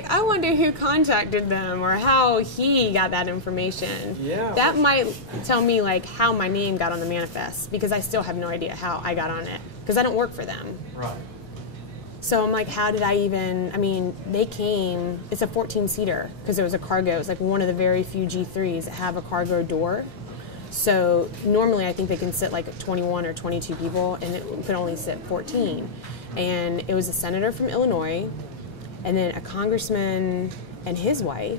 like, I wonder who contacted them or how he got that information. Yeah. That might tell me, like, how my name got on the manifest, because I still have no idea how I got on it, because I don't work for them. Right. So I'm like, how did I even, I mean, they came, it's a 14-seater, because it was a cargo. It was like one of the very few G3s that have a cargo door. So normally I think they can sit like 21 or 22 people, and it could only sit 14. And it was a senator from Illinois, and then a congressman and his wife,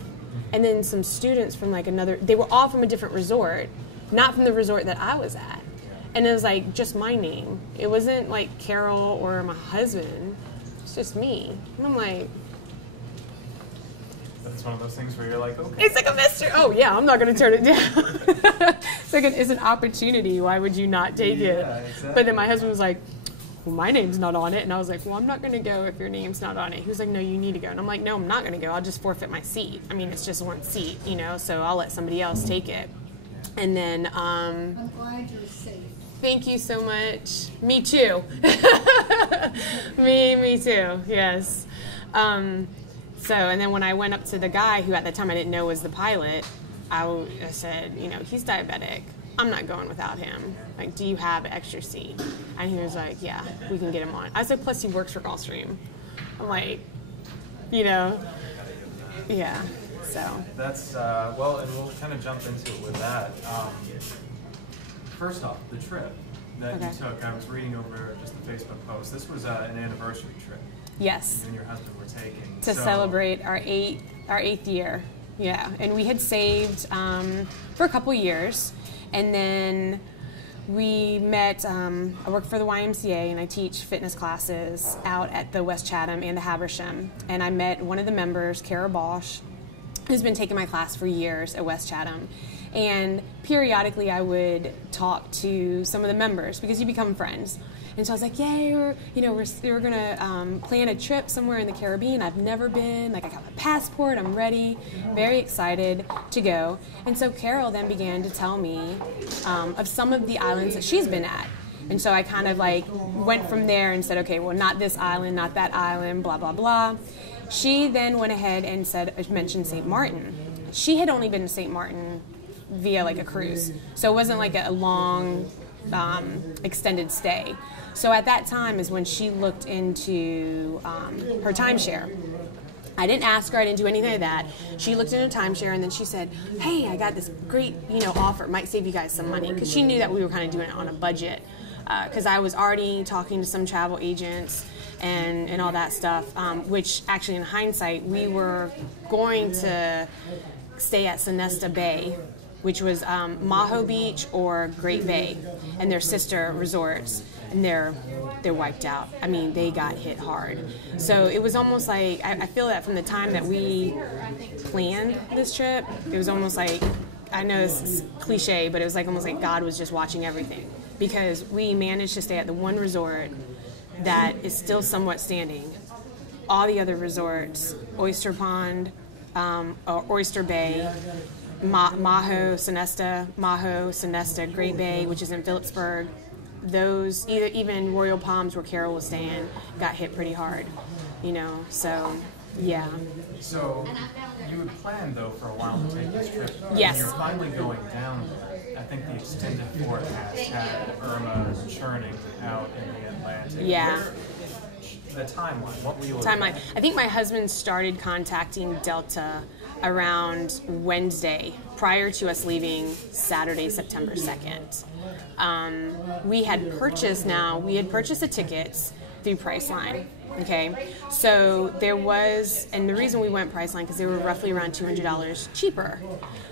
and then some students from like another, they were all from a different resort, not from the resort that I was at. And it was like just my name. It wasn't like Carol or my husband. It's just me. And I'm like, that's one of those things where you're like, okay. it's like a mystery. Oh yeah, I'm not going to turn it down. It's like it's an opportunity. Why would you not take it? Exactly. But then my husband was like, well, my name's not on it. And I was like, well, I'm not going to go if your name's not on it. He was like, no, you need to go. And I'm like, no, I'm not going to go. I'll just forfeit my seat. I mean, it's just one seat, you know, so I'll let somebody else take it. And then, I'm glad you're safe. thank you so much. Me too. me too, yes. So, and then when I went up to the guy who at the time I didn't know was the pilot, I said, you know, he's diabetic. I'm not going without him. Like, do you have an extra seat? And he was like, yeah, we can get him on. I said, plus he works for Gulfstream. I'm like, you know, yeah, so. That's, well, and we'll kind of jump into it with that. First off, the trip that you took, I was reading over just the Facebook post. This was an anniversary trip. Yes. You and your husband were taking. To celebrate our eighth year. Yeah, and we had saved for a couple years. And then we met, I work for the YMCA and I teach fitness classes out at the West Chatham and the Habersham. And I met one of the members, Kara Bosch, who's been taking my class for years at West Chatham. And periodically I would talk to some of the members because you become friends. And so I was like, yay, we're going to plan a trip somewhere in the Caribbean. I've never been. Like, I got my passport. I'm ready. Very excited to go. And so Carol then began to tell me of some of the islands that she's been at. And so I kind of like went from there and said, okay, well, not this island, not that island, blah, blah, blah. She then went ahead and mentioned St. Martin. She had only been to St. Martin via like a cruise. So it wasn't like a long extended stay. So at that time is when she looked into her timeshare. I didn't ask her, I didn't do anything like that. She looked into timeshare and then she said, hey, I got this great, offer. It might save you guys some money. Because she knew that we were kind of doing it on a budget. Because I was already talking to some travel agents and all that stuff, which actually in hindsight, we were going to stay at Sonesta Bay, which was Maho Beach or Great Bay, and their sister resorts, and they're wiped out. I mean, they got hit hard. So it was almost like, I feel that from the time that we planned this trip, it was almost like, I know it's cliche, but it was like almost like God was just watching everything. Because we managed to stay at the one resort that is still somewhat standing. All the other resorts, Oyster Pond, or Oyster Bay, Maho, Sonesta, Great Bay, which is in Phillipsburg, those, even Royal Palms where Carol was staying, got hit pretty hard, so, yeah. So, you had planned, though, for a while to take this trip. Yes. When you're finally going down there, I think the extended forecast had Irma churning out in the Atlantic. Yeah. The timeline, what were you looking Timeline. at? I think my husband started contacting Delta around Wednesday, prior to us leaving Saturday, September 2nd. We had purchased the tickets through Priceline. Okay, so there was, and the reason we went Priceline because they were roughly around $200 cheaper.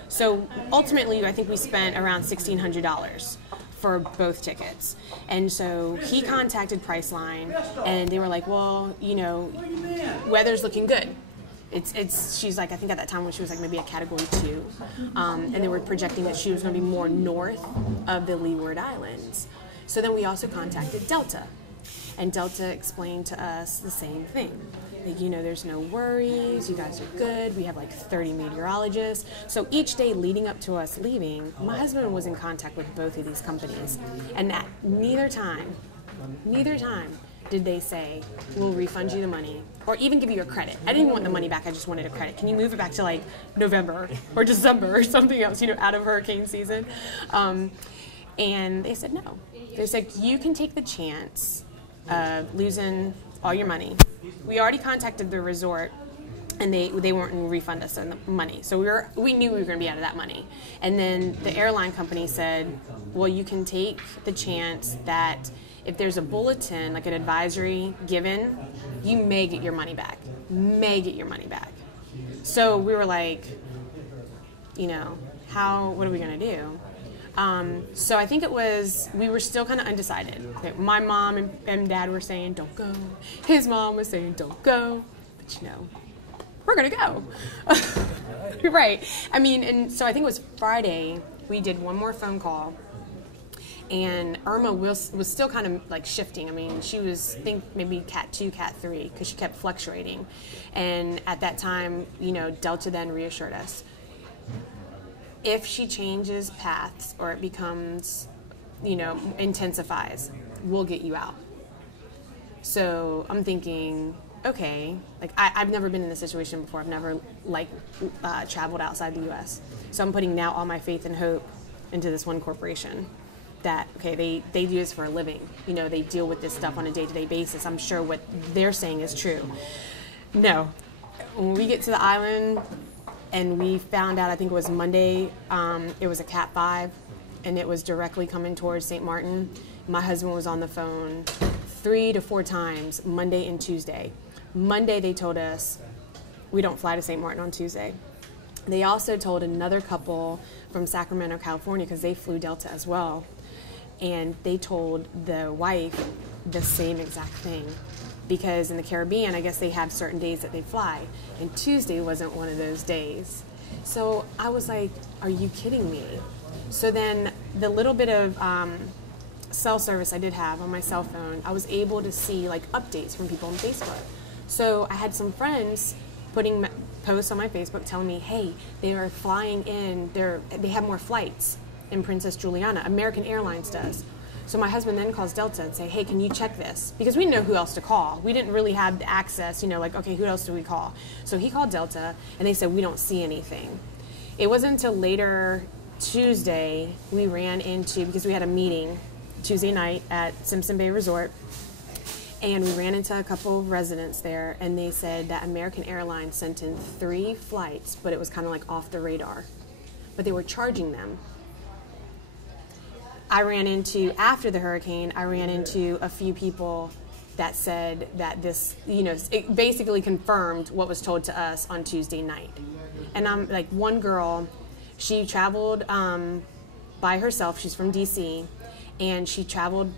So ultimately, I think we spent around $1,600 for both tickets. And so he contacted Priceline, and they were like, well, weather's looking good. She's like, I think at that time when she was like maybe a category 2, and they were projecting that she was going to be more north of the Leeward Islands. So then we also contacted Delta, and Delta explained to us the same thing. Like, there's no worries, you guys are good, we have like 30 meteorologists. So each day leading up to us leaving, my husband was in contact with both of these companies, and at neither time did they say, we'll refund you the money, or even give you a credit. I didn't even want the money back, I just wanted a credit. Can you move it back to like November or December or something else, out of hurricane season? And they said no. They said, you can take the chance of losing all your money. We already contacted the resort, and they weren't going to refund us the money. So we knew we were going to be out of that money. And then the airline company said, well, you can take the chance that if there's a bulletin, like an advisory given, you may get your money back. May get your money back. So we were like, what are we going to do? So I think we were still kind of undecided. My mom and dad were saying, don't go. His mom was saying, don't go. But we're going to go. Right. And so I think it was Friday, we did one more phone call. And Irma was still kind of like shifting. She was, maybe Cat 2, Cat 3, because she kept fluctuating. And at that time, Delta then reassured us, if she changes paths or it becomes, intensifies, we'll get you out. So I'm thinking, okay, I've never been in this situation before. I've never traveled outside the U.S. So I'm putting now all my faith and hope into this one corporation that, okay, they do this for a living. They deal with this stuff on a day-to-day basis. I'm sure what they're saying is true. No. When we get to the island and we found out, I think it was Monday, it was a Cat 5, and it was directly coming towards St. Maarten. My husband was on the phone 3 to 4 times, Monday and Tuesday. Monday, they told us, we don't fly to St. Maarten on Tuesday. They also told another couple from Sacramento, California, because they flew Delta as well, and they told the wife the same exact thing. Because in the Caribbean, I guess they have certain days that they fly, and Tuesday wasn't one of those days. So I was like, are you kidding me? So then the little bit of cell service I did have on my cell phone, I was able to see updates from people on Facebook. So I had some friends putting posts on my Facebook telling me, hey, they are flying in, they have more flights in Princess Juliana. American Airlines does. So my husband then calls Delta and say, hey, can you check this? Because we didn't know who else to call. We didn't really have the access, okay, who else do we call? So he called Delta, and they said, we don't see anything. It wasn't until later Tuesday we ran into, because we had a meeting Tuesday night at Simpson Bay Resort, and we ran into a couple of residents there, and they said that American Airlines sent in 3 flights, but it was kind of off the radar. But they were charging them. After the hurricane, I ran into a few people that said that this, it basically confirmed what was told to us on Tuesday night. And I'm one girl, she traveled by herself. She's from DC, and she traveled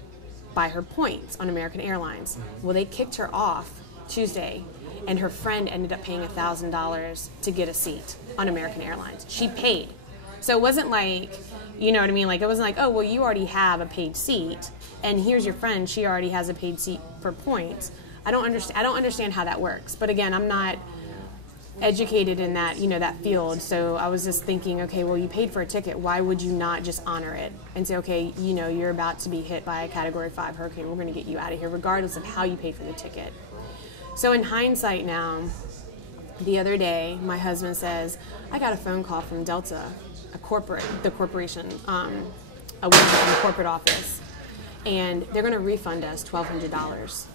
by her points on American Airlines. Well, they kicked her off Tuesday, and her friend ended up paying $1,000 to get a seat on American Airlines. She paid. So it wasn't you know what I mean? It wasn't oh, well, you already have a paid seat, and here's your friend, she already has a paid seat for points. I don't understand how that works. But again, I'm not educated in that, that field. So I was just thinking, okay, well, you paid for a ticket. Why would you not just honor it and say, okay, you're about to be hit by a Category 5 hurricane. We're going to get you out of here, regardless of how you paid for the ticket. So in hindsight now, the other day, my husband says, I got a phone call from Delta, the corporation, a woman in the corporate office, and they're going to refund us $1,200.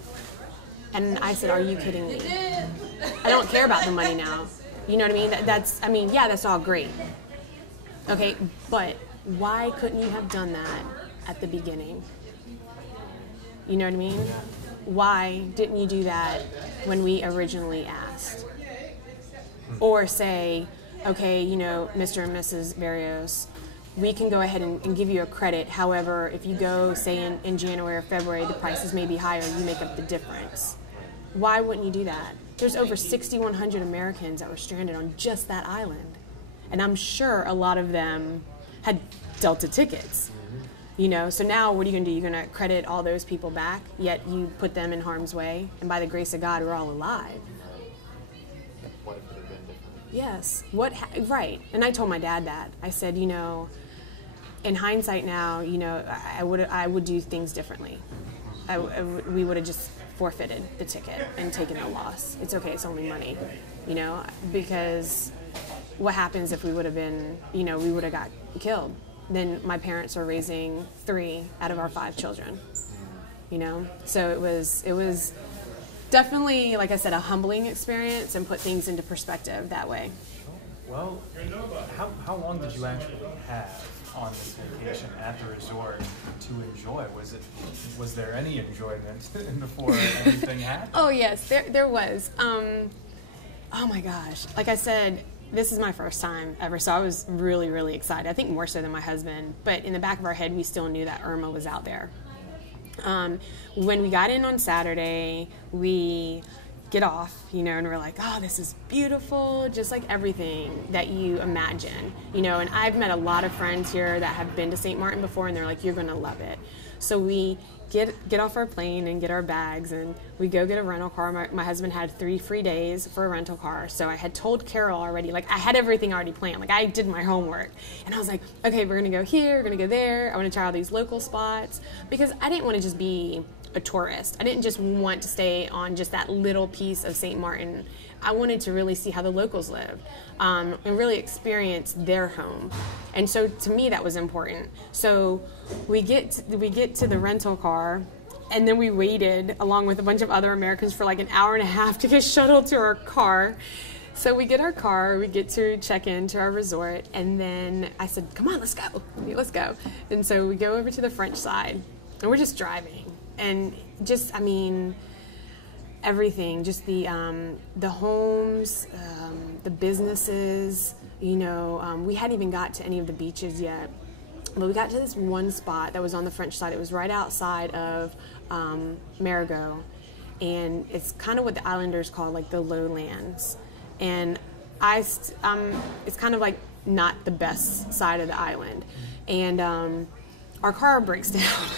And I said, are you kidding me? I don't care about the money now. You know what I mean? That's all great. Okay, but why couldn't you have done that at the beginning? You know what I mean? Why didn't you do that when we originally asked? Or say, okay, Mr. and Mrs. Barrios, we can go ahead and give you a credit. However, if you go, say, in January or February, the prices may be higher, you make up the difference. Why wouldn't you do that? There's over 6,100 Americans that were stranded on just that island. And I'm sure a lot of them had Delta tickets. So now what are you going to do? You're going to credit all those people back, yet you put them in harm's way, and by the grace of God, we're all alive. What could have been different? Yes. Right. And I told my dad that. I said, in hindsight now, I would do things differently. We would have just forfeited the ticket and taken the loss. It's okay, it's only money, because what happens if we would have been, we would have got killed? Then my parents are raising 3 out of our 5 children, So it was definitely, like I said, a humbling experience and put things into perspective that way. Well, how long did you actually have on this vacation at the resort to enjoy? Was there any enjoyment before anything happened? Oh yes, there was. Oh my gosh, like I said, this is my first time ever, so I was really, really excited. I think more so than my husband, but in the back of our head, we still knew that Irma was out there. When we got in on Saturday, we get off, and we're like, oh, this is beautiful, just like everything that you imagine, and I've met a lot of friends here that have been to St. Maarten before, and they're like, you're going to love it. So we get off our plane and get our bags, and we go get a rental car. My husband had 3 free days for a rental car, so I had told Carol already, like I had everything already planned, like I did my homework, and I was like, okay, we're going to go here, we're going to go there, I want to try all these local spots, because I didn't want to just be a tourist. I didn't just want to stay on just that little piece of St. Maarten. I wanted to really see how the locals live, and really experience their home. And so to me that was important. So we get to the rental car, and then we waited along with a bunch of other Americans for like an hour and a half to get shuttled to our car. So we get our car, we get to check into our resort, and then I said, come on, let's go. And so we go over to the French side, and we're just driving. And just, everything, just the homes, the businesses, we hadn't even got to any of the beaches yet, but we got to this one spot that was on the French side. It was right outside of Marigot, and it's kind of what the islanders call like the lowlands, and it's kind of like not the best side of the island, and our car breaks down.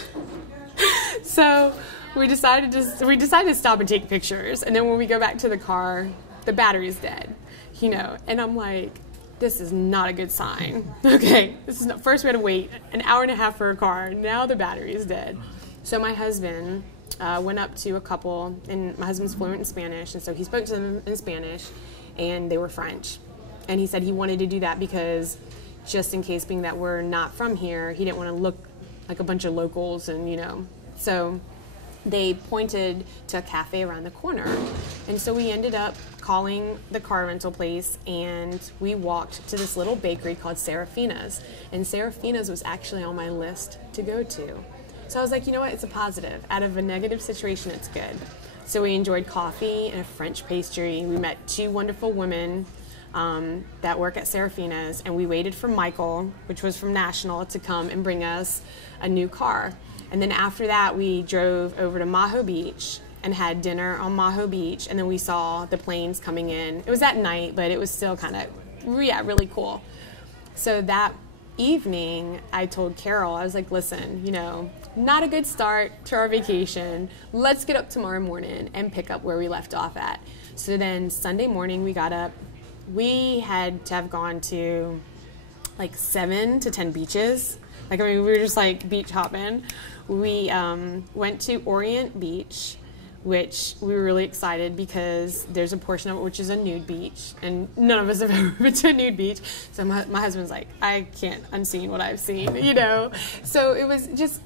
So we decided to stop and take pictures, and then when we go back to the car, the battery's dead, and I'm like, this is not a good sign. Okay, first we had to wait an hour and a half for a car, now the battery is dead. So my husband went up to a couple, and my husband's fluent in Spanish, and so he spoke to them in Spanish, and they were French, and he said he wanted to do that because just in case, being that we're not from here, he didn't want to look like a bunch of locals, and so they pointed to a cafe around the corner. And so we ended up calling the car rental place, and we walked to this little bakery called Serafina's. And Serafina's was actually on my list to go to. So I was like, you know what, it's a positive. Out of a negative situation, it's good. So we enjoyed coffee and a French pastry. We met 2 wonderful women that work at Serafina's, and we waited for Michael, which was from National, to come and bring us a new car. And then after that, we drove over to Maho Beach and had dinner on Maho Beach, and then we saw the planes coming in. It was at night, but it was still kind of, really cool. So that evening, I told Carol, I was like, listen, not a good start to our vacation. Let's get up tomorrow morning and pick up where we left off at. So then Sunday morning, we got up. We had to have gone to like 7 to 10 beaches. We were just like beach hopping. We went to Orient Beach, which we were really excited because there's a portion of it which is a nude beach, and none of us have ever been to a nude beach. So my husband's like, I can't unseen what I've seen, So it was just,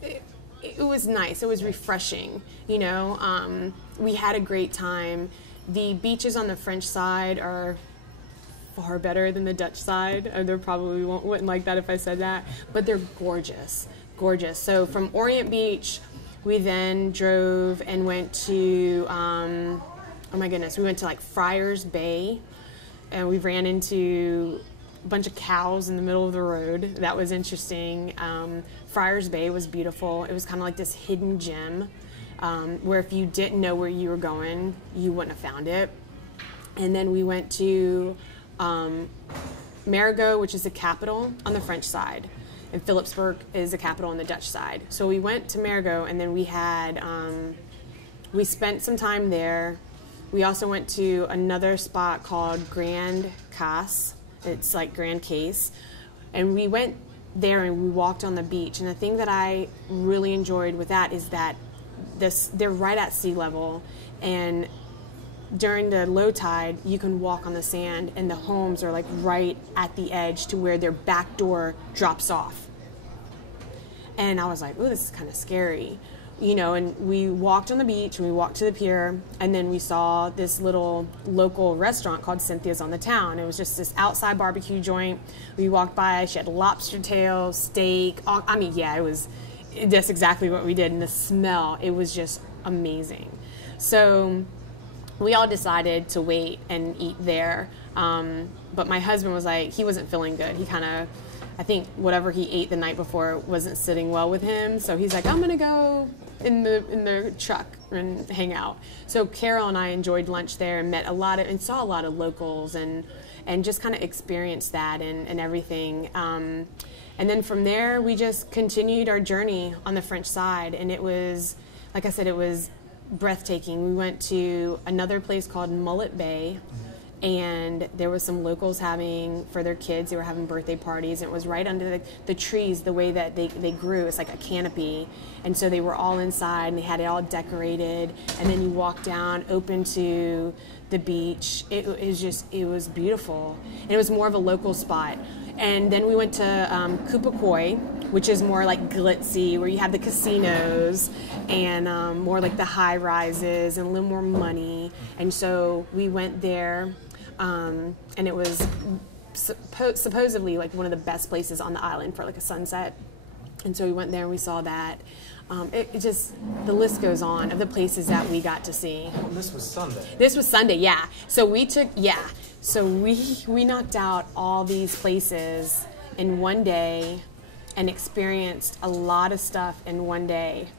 it was nice. It was refreshing, We had a great time. The beaches on the French side are far better than the Dutch side. They probably wouldn't like that if I said that, but they're gorgeous. So from Orient Beach, we then drove and went to, we went to like Friars Bay, and we ran into a bunch of cows in the middle of the road. That was interesting. Friars Bay was beautiful. It was kind of like this hidden gem, where if you didn't know where you were going, you wouldn't have found it. And then we went to Marigot, which is the capital on the French side, and Philipsburg is the capital on the Dutch side. So we went to Marigot, and then we had we spent some time there. We also went to another spot called Grand Case. It's like Grand Case, and we went there and we walked on the beach. And the thing that I really enjoyed with that is that they're right at sea level, and during the low tide, you can walk on the sand, and the homes are like right at the edge to where their back door drops off. And I was like, oh, this is kind of scary. And we walked on the beach, and we walked to the pier, and then we saw this little local restaurant called Cynthia's on the Town. It was just this outside barbecue joint. We walked by, she had lobster tail, steak. That's exactly what we did. And the smell, it was just amazing. So we all decided to wait and eat there. But my husband was like, he wasn't feeling good. He kind of, I think whatever he ate the night before wasn't sitting well with him. So he's like, I'm going to go in the truck and hang out. So Carol and I enjoyed lunch there and saw a lot of locals and just kind of experienced that and everything. And then from there, we just continued our journey on the French side. And it was, like I said, it was breathtaking. We went to another place called Mullet Bay, and there was some locals for their kids, they were having birthday parties, and it was right under the trees, the way that they grew. It's like a canopy, and so they were all inside, and they had it all decorated, and then you walk down open to the beach. It was beautiful, and it was more of a local spot. And then we went to Kupakoi, which is more like glitzy, where you have the casinos and more like the high rises and a little more money. And so we went there, and it was supposedly like one of the best places on the island for like a sunset. And so we went there and we saw that. The list goes on of the places that we got to see. Well, this was Sunday. This was Sunday, yeah. So we knocked out all these places in one day and experienced a lot of stuff in one day.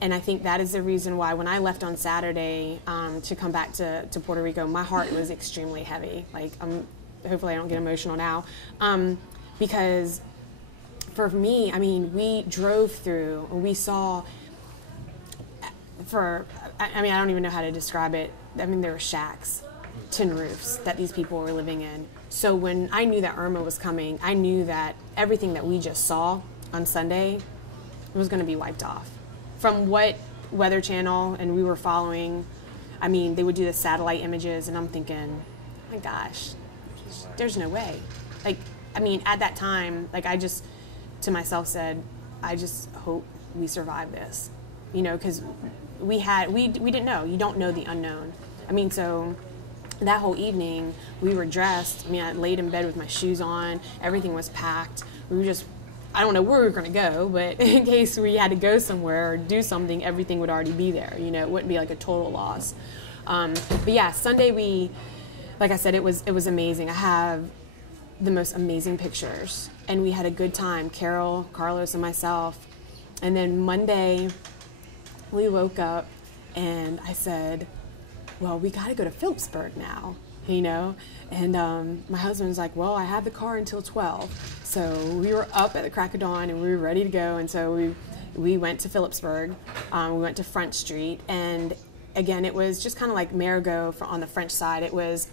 And I think that is the reason why when I left on Saturday to come back to Puerto Rico, my heart was extremely heavy. Like, hopefully I don't get emotional now. Because for me, I mean, we drove through, we saw, I don't even know how to describe it. I mean, there were shacks, tin roofs that these people were living in. So when I knew that Irma was coming, I knew that everything that we just saw on Sunday was going to be wiped off. From what Weather Channel and we were following, I mean, they would do the satellite images, and I'm thinking, oh my gosh, there's no way. Like, I mean, at that time, like, I just to myself said, I just hope we survive this, because we didn't know. You don't know the unknown. I mean, so that whole evening we were dressed. I mean, I laid in bed with my shoes on. Everything was packed. We were just, I don't know where we were going to go, but in case we had to go somewhere or do something, everything would already be there. It wouldn't be like a total loss. But yeah, Sunday like I said, it was amazing. I have the most amazing pictures, and we had a good time, Carol, Carlos, and myself. And then Monday we woke up and I said, well, we got to go to Phillipsburg now, and my husband was like, well, I have the car until 12. So we were up at the crack of dawn and we were ready to go. And so we went to Phillipsburg. We went to Front Street, and again, it was just kind of like Marigot on the French side. It was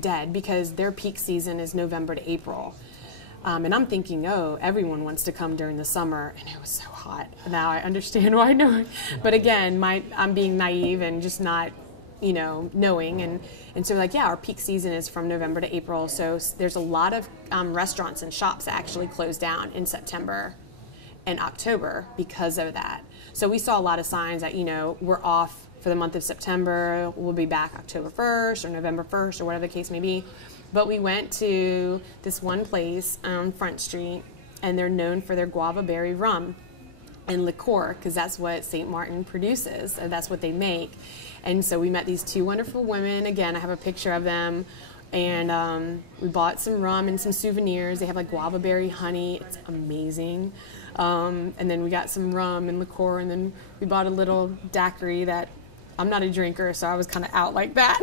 dead because their peak season is November to April. And I'm thinking, oh, everyone wants to come during the summer, and it was so hot. Now I understand why I know it. But again, I'm being naive and just not, knowing. And so like, yeah, our peak season is from November to April. So there's a lot of restaurants and shops that actually close down in September and October because of that. So we saw a lot of signs that, we're off for the month of September. We'll be back October 1st or November 1st or whatever the case may be. But we went to this one place on Front Street, and they're known for their guava berry rum and liqueur, because that's what St. Maarten produces, and that's what they make. And so we met these two wonderful women. Again, I have a picture of them. And we bought some rum and some souvenirs. They have like guava berry honey. It's amazing. And then we got some rum and liqueur, and then we bought a little daiquiri that I'm not a drinker, so I was kind of out like that.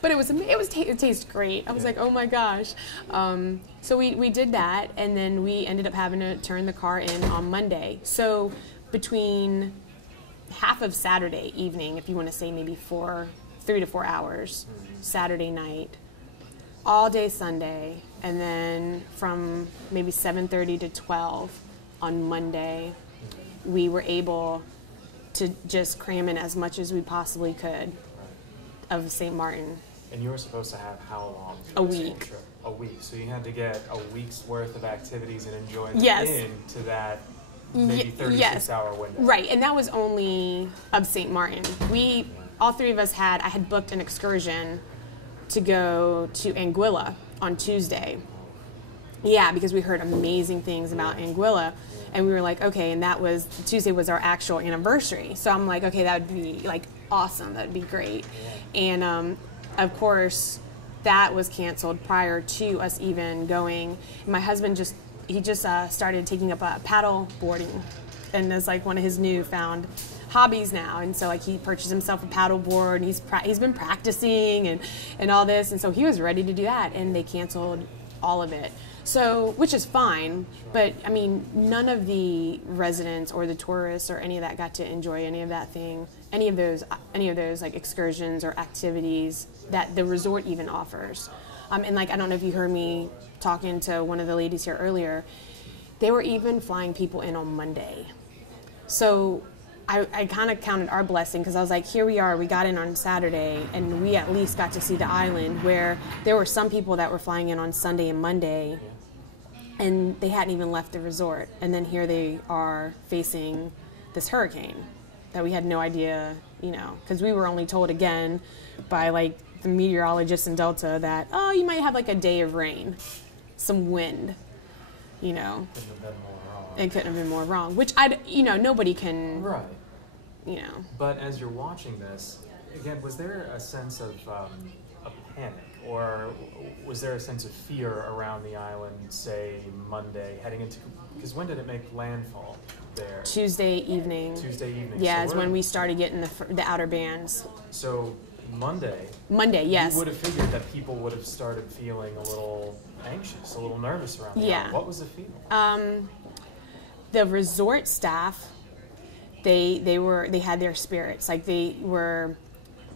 But it tastes great. I was like, oh my gosh. So we did that, and then we ended up having to turn the car in on Monday. So between half of Saturday evening, if you want to say maybe 3 to 4 hours, Saturday night, all day Sunday, and then from maybe 7:30 to 12 on Monday, we were able to just cram in as much as we possibly could of St. Martin. And you were supposed to have how long? A week. Trip? A week. So you had to get a week's worth of activities and enjoyment Yes. into that maybe 36-hour window. Right, and that was only of St. Martin. All three of us I had booked an excursion to go to Anguilla on Tuesday. Yeah, because we heard amazing things about Anguilla, and we were like, okay, and Tuesday was our actual anniversary. So I'm like, okay, that would be like awesome, that'd be great. And of course, that was canceled prior to us even going. My husband just started taking up paddle boarding, and it's like one of his newfound hobbies now. And so like he purchased himself a paddle board, and he's been practicing and all this, and so he was ready to do that, and they canceled all of it. So, which is fine, but I mean, none of the residents or the tourists or any of that got to enjoy any of those like excursions or activities that the resort even offers. And like, I don't know if you heard me talking to one of the ladies here earlier, they were even flying people in on Monday. So I kind of counted our blessing, because I was like, here we are, we got in on Saturday, and we at least got to see the island, where there were some people that were flying in on Sunday and Monday, and they hadn't even left the resort. And then here they are facing this hurricane that we had no idea, because we were only told again by like the meteorologists in Delta that, oh, you might have like a day of rain, some wind, Couldn't have been more wrong. It couldn't have been more wrong, which nobody can, Right. But as you're watching this, again, was there a sense of a panic, or was there a sense of fear around the island, say Monday, heading into, because when did it make landfall there? Tuesday evening. Yeah, So is when we started getting the outer bands. So Monday, yes. you would have figured that people would have started feeling a little anxious, a little nervous around the island. What was the feeling? The resort staff, they had their spirits, like they were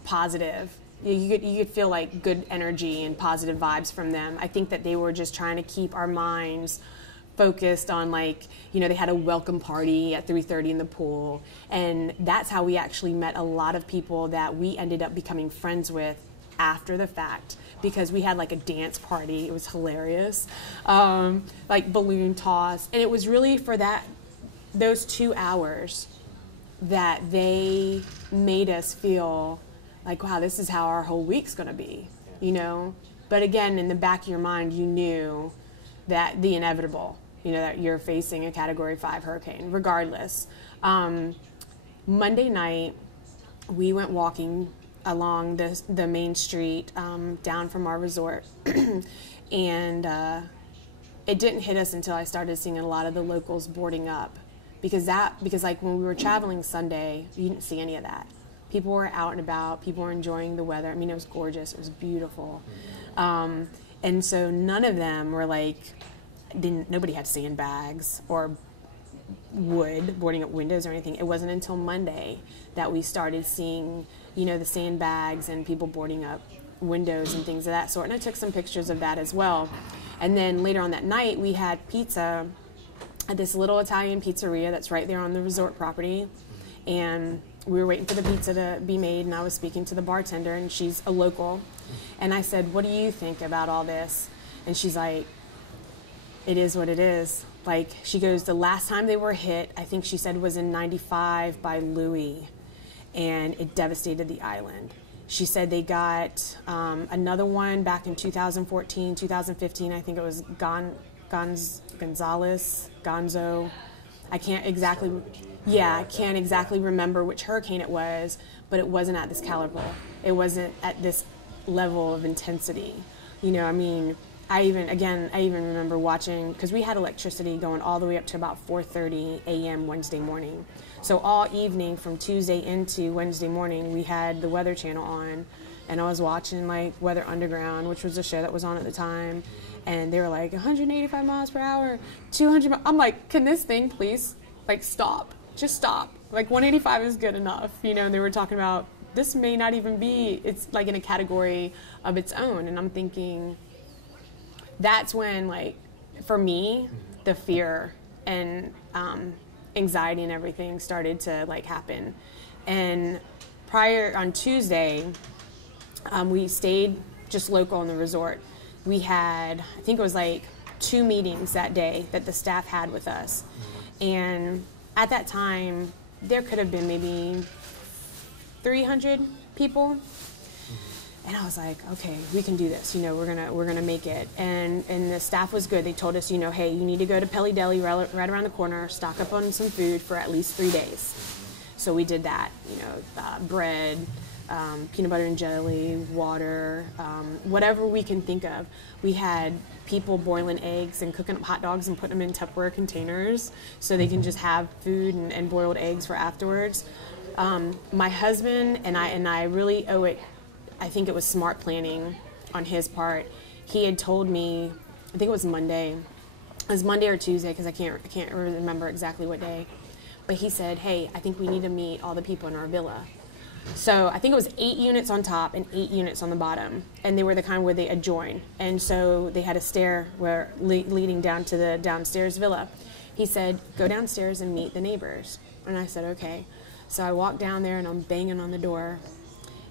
positive. You could feel like good energy and positive vibes from them. I think that they were just trying to keep our minds focused on, like, they had a welcome party at 3:30 in the pool, and that's how we actually met a lot of people that we ended up becoming friends with after the fact, because we had like a dance party. It was hilarious, like balloon toss, and it was really for those 2 hours that they made us feel like, wow, this is how our whole week's going to be, But again, in the back of your mind, you knew that the inevitable, that you're facing a Category 5 hurricane, regardless. Monday night, we went walking along the main street down from our resort, and it didn't hit us until I started seeing a lot of the locals boarding up, because like when we were traveling Sunday, you didn't see any of that. People were out and about. People were enjoying the weather. I mean, it was gorgeous. It was beautiful. And so none of them were like, nobody had sandbags or wood boarding up windows or anything. It wasn't until Monday that we started seeing, the sandbags and people boarding up windows and things of that sort. And I took some pictures of that as well. And then later on that night, we had pizza at this little Italian pizzeria that's right there on the resort property. And we were waiting for the pizza to be made, and I was speaking to the bartender, and she's a local. And I said, what do you think about all this? And she's like, it is what it is. Like, she goes, the last time they were hit, I think she said was in 95 by Louis, and it devastated the island. She said they got another one back in 2014, 2015. I think it was Gonzo. I can't exactly remember which hurricane it was, but it wasn't at this caliber. It wasn't at this level of intensity. I even remember watching, because we had electricity going all the way up to about 4:30 a.m. Wednesday morning. So all evening from Tuesday into Wednesday morning, we had the Weather Channel on, and I was watching like Weather Underground, which was a show that was on at the time, and they were like 185 miles per hour, 200 miles. I'm like, can this thing please like stop? Just stop. Like 185 is good enough, And they were talking about this may not even be, it's like in a category of its own, and I'm thinking, that's when, like, for me, the fear and anxiety and everything started to like happen. And prior on Tuesday, we stayed just local in the resort. We had, I think it was like 2 meetings that day that the staff had with us. And at that time, there could have been maybe 300 people. And I was like, okay, we can do this. You know, we're gonna make it. And the staff was good. They told us, you know, hey, you need to go to Pelly Deli right around the corner, stock up on some food for at least 3 days. So we did that. You know, bread, peanut butter and jelly, water, whatever we can think of. We had people boiling eggs and cooking up hot dogs and putting them in Tupperware containers so they can just have food and boiled eggs for afterwards. My husband and I really owe it. I think it was smart planning on his part. He had told me, I think it was Monday. It was Monday or Tuesday because I can't remember exactly what day. But he said, hey, I think we need to meet all the people in our villa. So I think it was 8 units on top and 8 units on the bottom. And they were the kind where they adjoin. And so they had a stair leading down to the downstairs villa. He said, go downstairs and meet the neighbors. And I said, okay. So I walked down there and I'm banging on the door.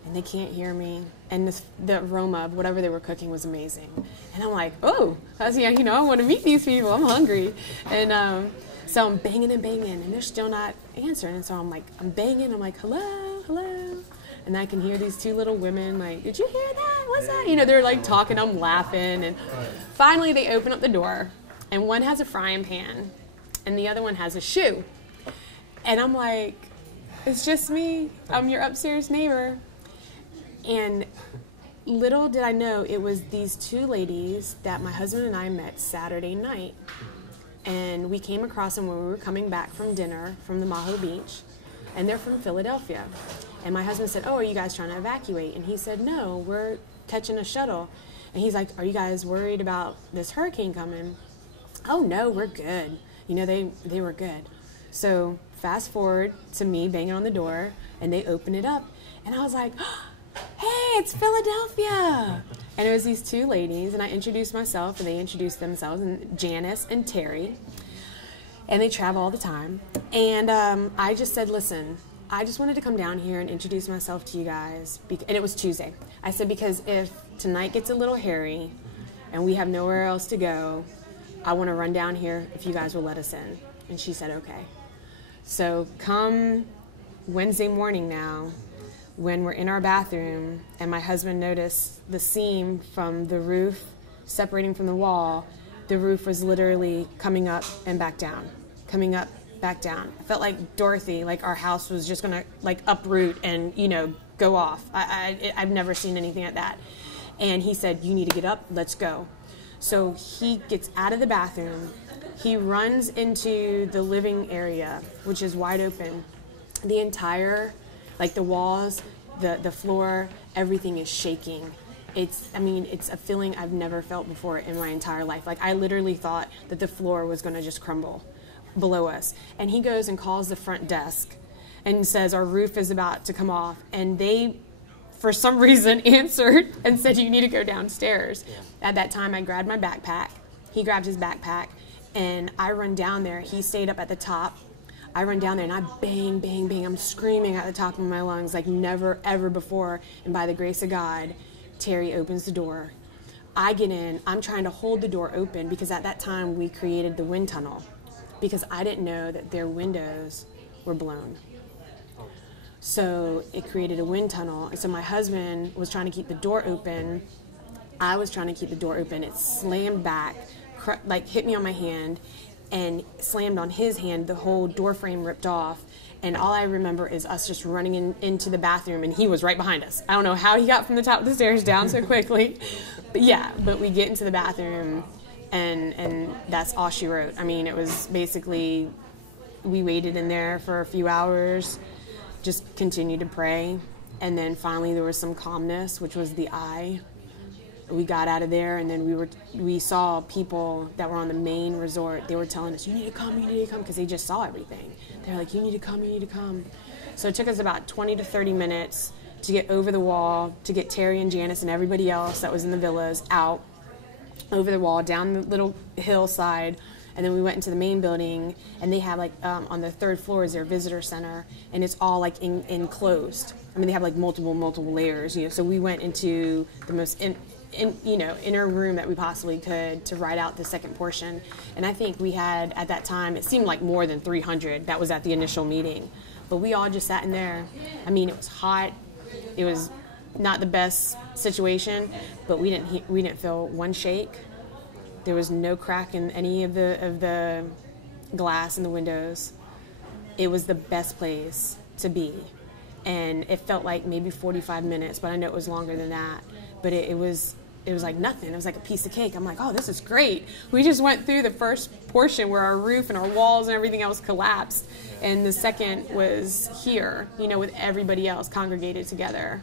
And they can't hear me. And the aroma of whatever they were cooking was amazing. And I'm like, oh, I want to meet these people. I'm hungry. And so I'm banging and banging, and they're still not answering. And so I'm banging. I'm like, hello, hello. And I can hear these 2 little women like, did you hear that? What's that? You know, they're like talking. I'm laughing. And finally they open up the door, and one has a frying pan, and the other one has a shoe. And I'm like, it's just me. I'm your upstairs neighbor. And little did I know it was these 2 ladies that my husband and I met Saturday night. And we came across them when we were coming back from dinner from the Maho Beach. And they're from Philadelphia. And my husband said, oh, are you guys trying to evacuate? And he said, no, we're catching a shuttle. And he's like, are you guys worried about this hurricane coming? Oh, no, we're good. You know, they were good. So fast forward to me banging on the door, and they open it up. And I was like, hey, it's Philadelphia. And it was these 2 ladies, and I introduced myself, and they introduced themselves, and Janice and Terry. And they travel all the time. And I just said, listen, I just wanted to come down here and introduce myself to you guys. And it was Tuesday. I said, because if tonight gets a little hairy and we have nowhere else to go, I want to run down here if you guys will let us in. And she said, okay. So come Wednesday morning now, when we're in our bathroom and my husband noticed the seam from the roof separating from the wall, the roof was literally coming up and back down, coming up, back down. I felt like Dorothy, like our house was just gonna like uproot and, you know, go off. I've never seen anything like that. And he said, you need to get up, let's go. So he gets out of the bathroom, he runs into the living area, which is wide open. The entire, like the walls, the floor, everything is shaking. It's a feeling I've never felt before in my entire life. Like I literally thought that the floor was gonna just crumble below us. And he goes and calls the front desk and says, our roof is about to come off. And they, for some reason, answered and said, you need to go downstairs. Yeah. At that time, I grabbed my backpack. He grabbed his backpack. And I run down there. He stayed up at the top. I run down there and I bang, bang, bang. I'm screaming at the top of my lungs like never, ever before. And by the grace of God, Terry opens the door. I get in. I'm trying to hold the door open because at that time we created the wind tunnel because I didn't know that their windows were blown. So it created a wind tunnel. And so my husband was trying to keep the door open. I was trying to keep the door open. It slammed back, like hit me on my hand and slammed on his hand. The whole door frame ripped off. And all I remember is us just running into the bathroom, and he was right behind us. I don't know how he got from the top of the stairs down so quickly. But we get into the bathroom, and that's all she wrote. I mean, it was basically, we waited in there for a few hours, just continued to pray. And then finally there was some calmness, which was the eye. We got out of there, and then we saw people that were on the main resort. They were telling us, you need to come, because they just saw everything. They're like, you need to come. So it took us about 20 to 30 minutes to get over the wall, to get Terry and Janice and everybody else that was in the villas out over the wall, down the little hillside, And then we went into the main building, and they have like on the third floor is their visitor center, and it's all like enclosed. I mean, they have like multiple layers, you know. So we went into the most inner room that we possibly could to ride out the second portion. And I think we had at that time, it seemed like more than 300 that was at the initial meeting. But we all just sat in there. I mean, it was hot. It was not the best situation, but we didn't feel one shake. There was no crack in any of the glass in the windows. It was the best place to be. And it felt like maybe 45 minutes, but I know it was longer than that. But it was like nothing. It was like a piece of cake. I'm like, oh, this is great. We just went through the first portion where our roof and our walls and everything else collapsed. And the second was here, you know, with everybody else congregated together.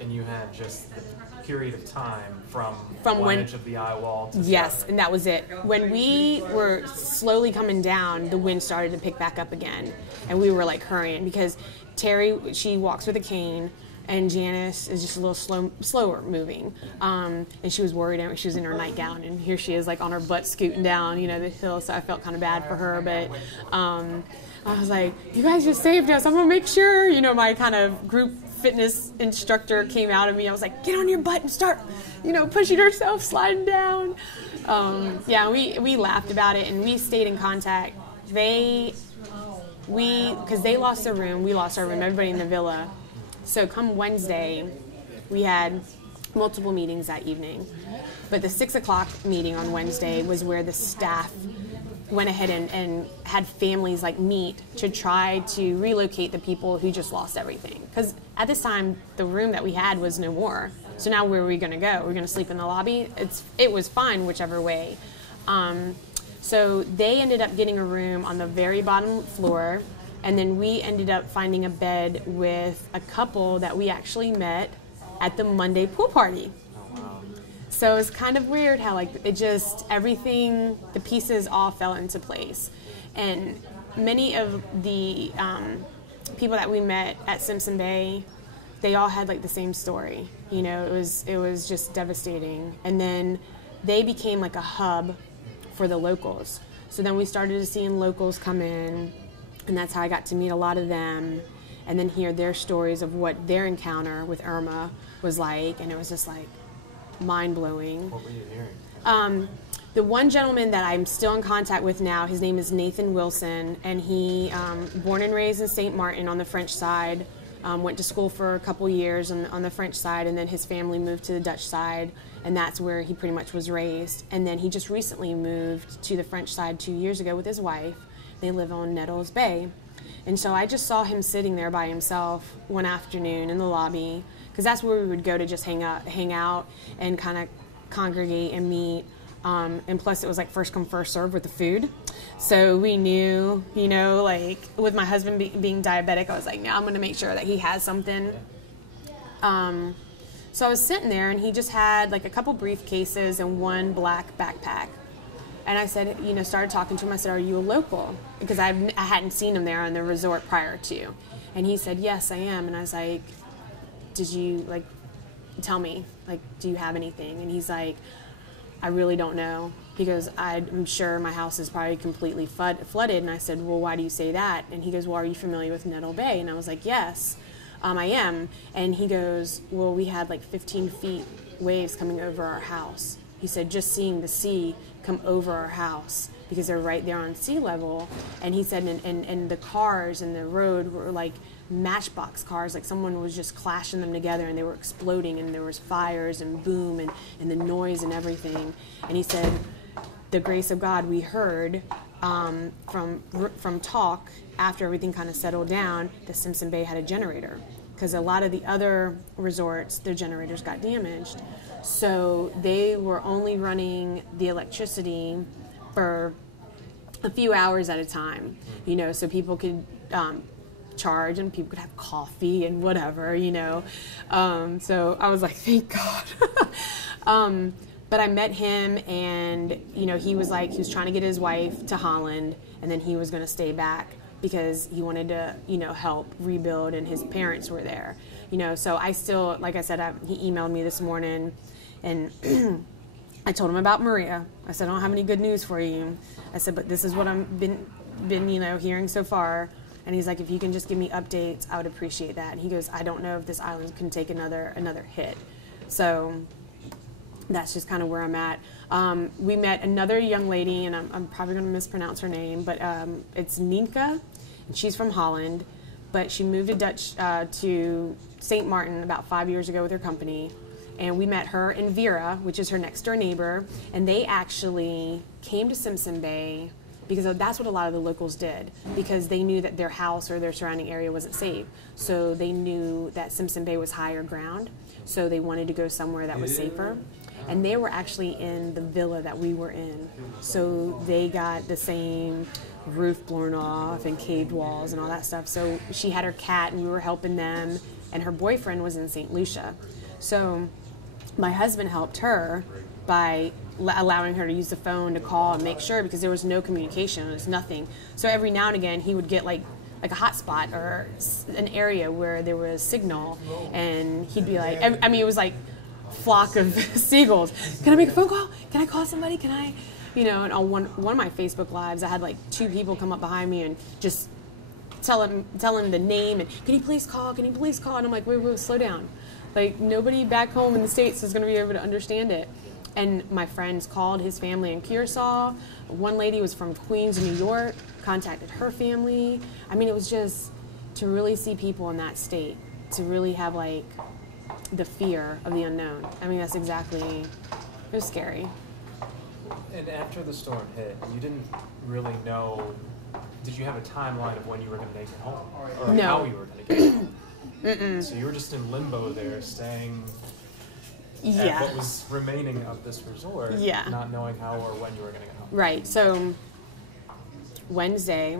And you had just the period of time from when, edge of the eye wall to yes, the other. and that was it. When we were slowly coming down, the wind started to pick back up again. And we were like hurrying because Terry, she walks with a cane, and Janice is just a little slower moving. And she was worried. She was in her nightgown, and here she is like on her butt scooting down, you know, the hill. So I felt kind of bad for her, but I was like, you guys just saved us. I'm going to make sure, you know, my kind of group fitness instructor came out of me. I was like, get on your butt and start, you know, pushing herself, sliding down. We laughed about it, and we stayed in contact. Because they lost their room, we lost our room, everybody in the villa. So come Wednesday, we had multiple meetings that evening. But the 6 o'clock meeting on Wednesday was where the staff went ahead and had families like meet to try to relocate the people who just lost everything. Because at this time, the room that we had was no more. So now where are we going to go? We're going to sleep in the lobby? It was fine whichever way. So they ended up getting a room on the very bottom floor. And then we ended up finding a bed with a couple that we actually met at the Monday pool party. So it's kind of weird how like it just, everything, the pieces all fell into place. And many of the people that we met at Simpson Bay, they all had like the same story. You know, it was just devastating. And then they became like a hub for the locals. So then we started seeing locals come in, and that's how I got to meet a lot of them and then hear their stories of what their encounter with Irma was like. And it was just like mind-blowing. What were you hearing? The one gentleman that I'm still in contact with now, his name is Nathan Wilson, and he, born and raised in St. Maarten on the French side, went to school for a couple years on the French side, and then his family moved to the Dutch side, and that's where he pretty much was raised. And then he just recently moved to the French side 2 years ago with his wife. They live on Nettles Bay. And so I just saw him sitting there by himself one afternoon in the lobby, because that's where we would go to just hang out and kind of congregate and meet. And plus it was like first come, first serve with the food. So we knew, you know, like with my husband being diabetic, I was like, no, I'm going to make sure that he has something. So I was sitting there, and he just had like a couple briefcases and one black backpack. And I said, you know, started talking to him. I said, are you a local? Because I hadn't seen him there on the resort prior to. And he said, yes, I am. And I was like, did you, like, tell me, like, do you have anything? And he's like, I really don't know. He goes, I'm sure my house is probably completely flooded. And I said, well, why do you say that? And he goes, well, are you familiar with Nettle Bay? And I was like, yes, I am. And he goes, well, we had like 15 feet waves coming over our house. He said, just seeing the sea come over our house, because they're right there on sea level. And he said, and the cars and the road were like matchbox cars, like someone was just clashing them together, and they were exploding, and there was fires and boom and the noise and everything. And he said, the grace of God we heard from talk after everything kind of settled down, that Simpson Bay had a generator, because a lot of the other resorts, their generators got damaged. So they were only running the electricity for a few hours at a time, you know, so people could charge and people could have coffee and whatever, you know. So I was like, thank God. But I met him, and, you know, he was trying to get his wife to Holland, and then he was going to stay back because he wanted to, you know, help rebuild, and his parents were there, you know. So I still, like I said, he emailed me this morning, and I told him about Maria. I said, I don't have any good news for you. I said, but this is what I've been hearing so far. And he's like, if you can just give me updates, I would appreciate that. And he goes, I don't know if this island can take another hit. So that's just kind of where I'm at. We met another young lady, and I'm probably going to mispronounce her name, but it's Ninka, and she's from Holland. But she moved to St. Martin about 5 years ago with her company. And we met her and Vera, which is her next door neighbor, and they actually came to Simpson Bay because that's what a lot of the locals did, because they knew that their house or their surrounding area wasn't safe. So they knew that Simpson Bay was higher ground, so they wanted to go somewhere that was safer. And they were actually in the villa that we were in. So they got the same roof blown off and caved walls and all that stuff. So she had her cat and we were helping them, and her boyfriend was in St. Lucia. So my husband helped her by allowing her to use the phone to call and make sure, because there was no communication, there was nothing. So every now and again he would get like a hot spot or an area where there was signal, and he'd be like, I mean, it was like flock of seagulls. Can I make a phone call? Can I call somebody? Can I, and on one of my Facebook lives, I had like 2 people come up behind me and just tell him the name and can you please call? Can you please call? And I'm like, wait, slow down. Like, nobody back home in the States is going to be able to understand it. And my friends called his family in Curacao. One lady was from Queens, New York, contacted her family. I mean, it was just to really see people in that state, to really have like the fear of the unknown. I mean, that's exactly, it was scary. And after the storm hit, you didn't really know, did you have a timeline of when you were going to make it home? Or No. how you were going to get home? Mm-mm. So you were just in limbo there, staying at what was remaining of this resort, not knowing how or when you were going to get home. Right. So Wednesday,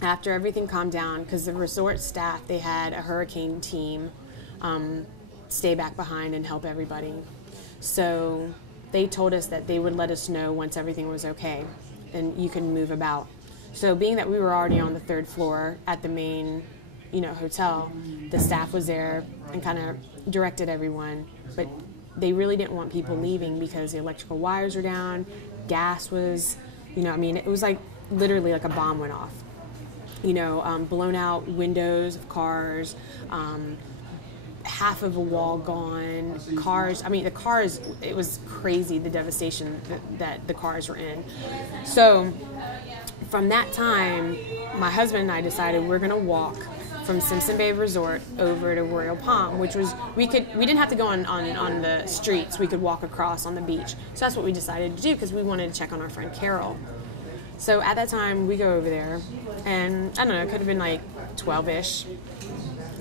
after everything calmed down, because the resort staff, they had a hurricane team stay back behind and help everybody. So they told us that they would let us know once everything was okay and you can move about. So being that we were already on the 3rd floor at the main hotel, the staff was there and kind of directed everyone, but they really didn't want people leaving because the electrical wires were down, gas was, it was like literally like a bomb went off. Blown out windows of cars, half of a wall gone, cars, the cars, it was crazy, the devastation that the cars were in. So from that time, my husband and I decided we're going to walk from Simpson Bay Resort over to Royal Palm, which was, we didn't have to go on the streets, we could walk across on the beach. So that's what we decided to do because we wanted to check on our friend Carol. So at that time, we go over there, and I don't know, it could have been like 12-ish,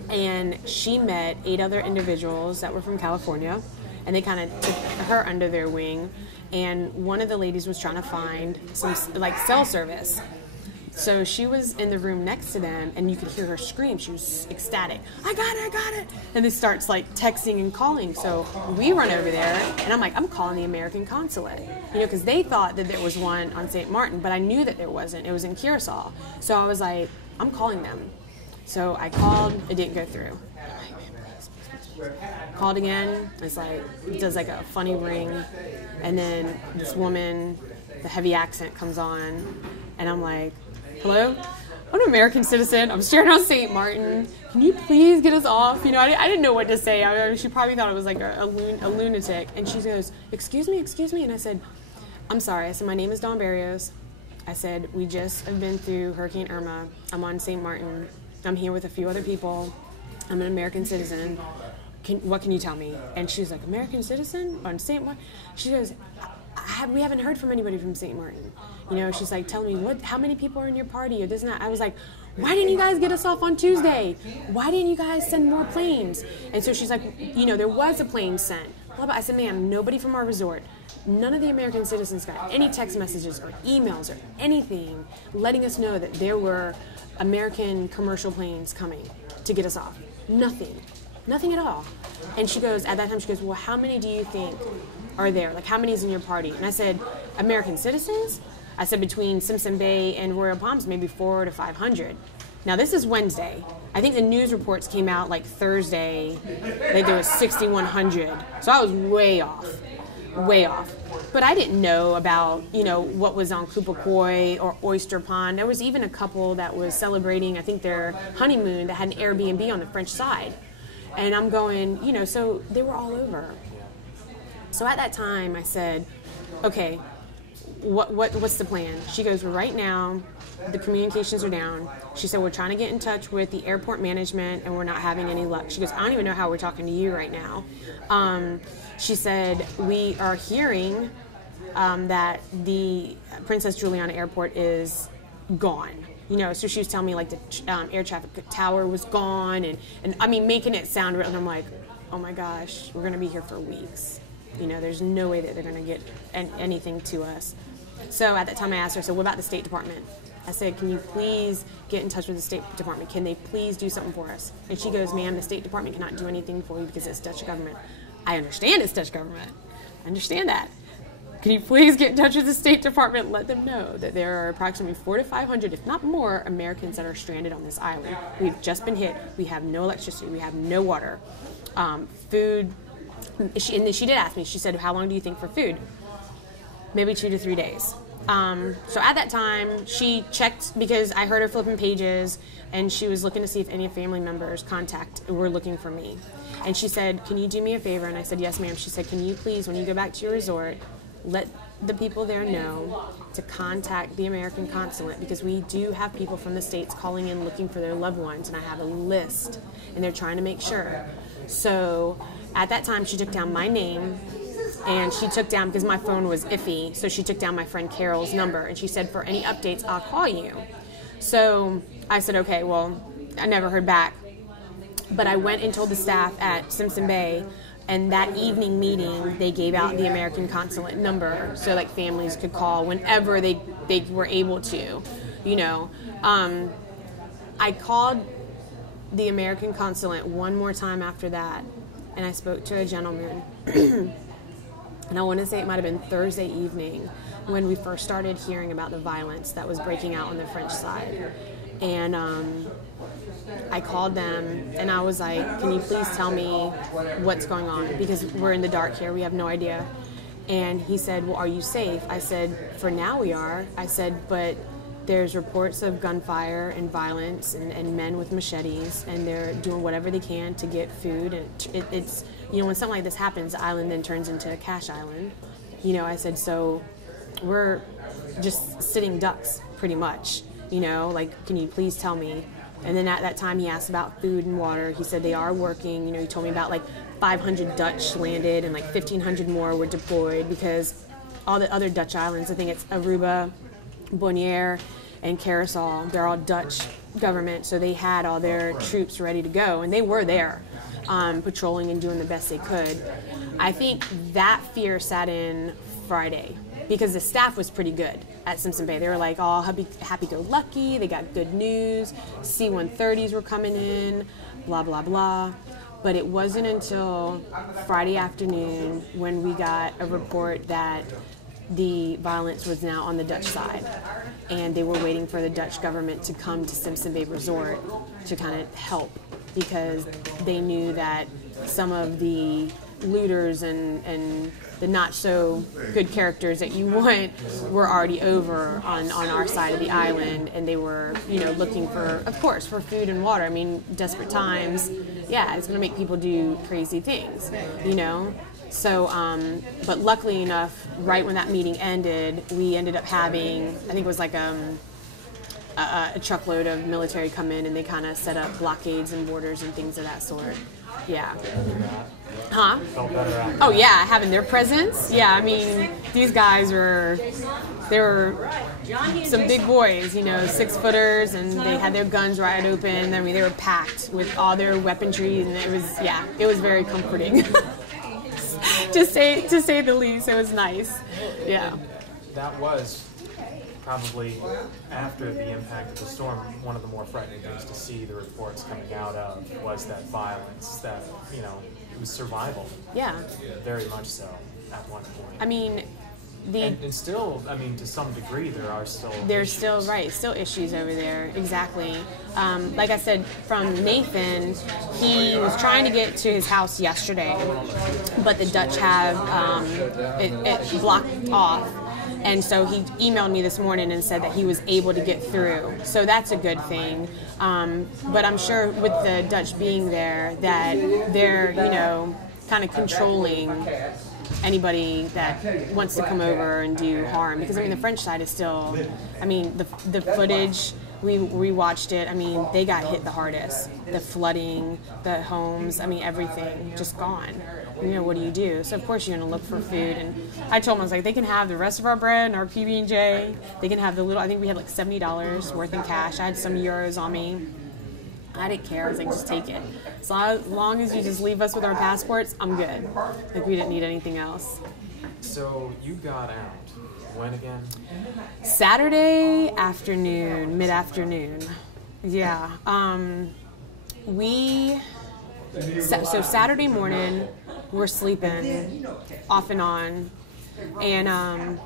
and she met 8 other individuals that were from California, and they kind of took her under their wing, and one of the ladies was trying to find some like cell service. So she was in the room next to them, and you could hear her scream. She was ecstatic. I got it. And then starts like texting and calling. So we run over there, and I'm like, I'm calling the American consulate. Because they thought that there was one on St. Martin, but I knew that there wasn't. It was in Curacao. So I was like, I'm calling them. So I called. It didn't go through. Called again. It's like, it does like a funny ring. And then this woman, the heavy accent comes on, and I'm like, hello? I'm an American citizen. I'm stranded on St. Martin. Can you please get us off? I didn't know what to say. She probably thought it was like a lunatic. And she goes, excuse me. And I said, I'm sorry. I said, my name is Dawn Barrios. I said, we just have been through Hurricane Irma. I'm on St. Martin. I'm here with a few other people. I'm an American citizen. What can you tell me? And she was like, American citizen on St. Martin? She goes, we haven't heard from anybody from St. Martin. She's like, tell me, how many people are in your party or this and that. I was like, why didn't you guys get us off on Tuesday? Why didn't you guys send more planes? And so she's like, there was a plane sent. I said, ma'am, nobody from our resort, none of the American citizens got any text messages or emails or anything letting us know that there were American commercial planes coming to get us off. Nothing at all. And she goes, at that time, well, how many do you think are there? Like, how many is in your party? And I said, American citizens? I said, between Simpson Bay and Royal Palms, maybe 400 to 500. Now, this is Wednesday. I think the news reports came out like Thursday, like there was 6,100. So I was way off. way off. But I didn't know about, what was on Kupakoi or Oyster Pond. There was even a couple that was celebrating, I think, their honeymoon that had an Airbnb on the French side. And I'm going, so they were all over. So at that time, I said, okay, what's the plan? She goes, well, right now, the communications are down. She said, we're trying to get in touch with the airport management, and we're not having any luck. She goes, I don't even know how we're talking to you right now. She said, we are hearing that the Princess Juliana Airport is gone. So she was telling me, like, the air traffic tower was gone, and I mean, making it sound real. And I'm like, oh my gosh, we're going to be here for weeks. There's no way that they're going to get anything to us. So at that time I asked her, so what about the State Department? I said, can you please get in touch with the State Department? Can they please do something for us? And she goes, ma'am, the State Department cannot do anything for you because it's Dutch government. I understand it's Dutch government. I understand that. Can you please get in touch with the State Department? Let them know that there are approximately 400 to 500, if not more, Americans that are stranded on this island. We've just been hit. We have no electricity. We have no water. Food. And she did ask me, she said, how long do you think for food? Maybe 2 to 3 days. So at that time, she checked, because I heard her flipping pages, and she was looking to see if any family members were looking for me. And she said, can you do me a favor? And I said, yes, ma'am. She said, can you please, when you go back to your resort, let the people there know to contact the American consulate, because we do have people from the States calling in looking for their loved ones, and I have a list, and they're trying to make sure. So at that time, she took down my name, and she took down, because my phone was iffy, so she took down my friend Carol's number, and she said, for any updates, I'll call you. So I said, okay, well, I never heard back. But I went and told the staff at Simpson Bay, and that evening meeting, they gave out the American consulate number so like families could call whenever they were able to, I called the American consulate one more time after that, and I spoke to a gentleman. And I want to say it might have been Thursday evening when we first started hearing about the violence that was breaking out on the French side. And I called them, and I was like, can you please tell me what's going on? Because we're in the dark here. We have no idea. And he said, well, are you safe? I said, for now we are. I said, but there's reports of gunfire and violence and men with machetes, and they're doing whatever they can to get food. And it's, when something like this happens, the island then turns into a cash island. I said, so we're just sitting ducks pretty much, like, can you please tell me? And then at that time he asked about food and water. He said they are working. He told me about like 500 Dutch landed and like 1,500 more were deployed, because all the other Dutch islands, I think it's Aruba, Bonaire, and Carousel, they're all Dutch government, so they had all their troops ready to go, and they were there patrolling and doing the best they could. I think that fear sat in Friday, because the staff was pretty good at Simpson Bay. They were like all happy-go-lucky. They got good news. C-130s were coming in, blah, blah, blah. But it wasn't until Friday afternoon when we got a report that the violence was now on the Dutch side, and they were waiting for the Dutch government to come to Simpson Bay Resort to kind of help, because they knew that some of the looters and the not so good characters that you want were already over on our side of the island, and they were looking for, of course, for food and water. I mean, desperate times, yeah, it's going to make people do crazy things, So, but luckily enough, right when that meeting ended, we ended up having, I think it was like a truckload of military come in, and they kind of set up blockades and borders and things of that sort. Yeah. Huh? Oh yeah, having their presence. Yeah, I mean, these guys were some big boys, 6-footers, and they had their guns right open. I mean, they were packed with all their weaponry, and it was very comforting. to say the least. It was nice. Yeah. That was probably, after the impact of the storm, one of the more frightening things to see the reports coming out of was that violence, that, it was survival. Yeah. Very much so at one point. I mean, And still, I mean, to some degree, there's still issues over there. Exactly. Like I said, from Nathan, he was trying to get to his house yesterday, but the Dutch have it blocked off. And so he emailed me this morning and said that he was able to get through. So that's a good thing. But I'm sure with the Dutch being there that they're, kind of controlling anybody that wants to come over and do harm. Because, the French side is still, the footage, we watched it. They got hit the hardest. The flooding, the homes, everything just gone. What do you do? So, of course, you're going to look for food. And I told them, I was like, they can have the rest of our bread and our PB&J. They can have the little, I think we had like $70 worth in cash. I had some euros on me. I didn't care. I was like, just take it. As long as you just leave us with our passports, I'm good. Like, we didn't need anything else. So you got out. When again? Saturday afternoon, mid-afternoon. Yeah. So Saturday morning, we're sleeping off and on. And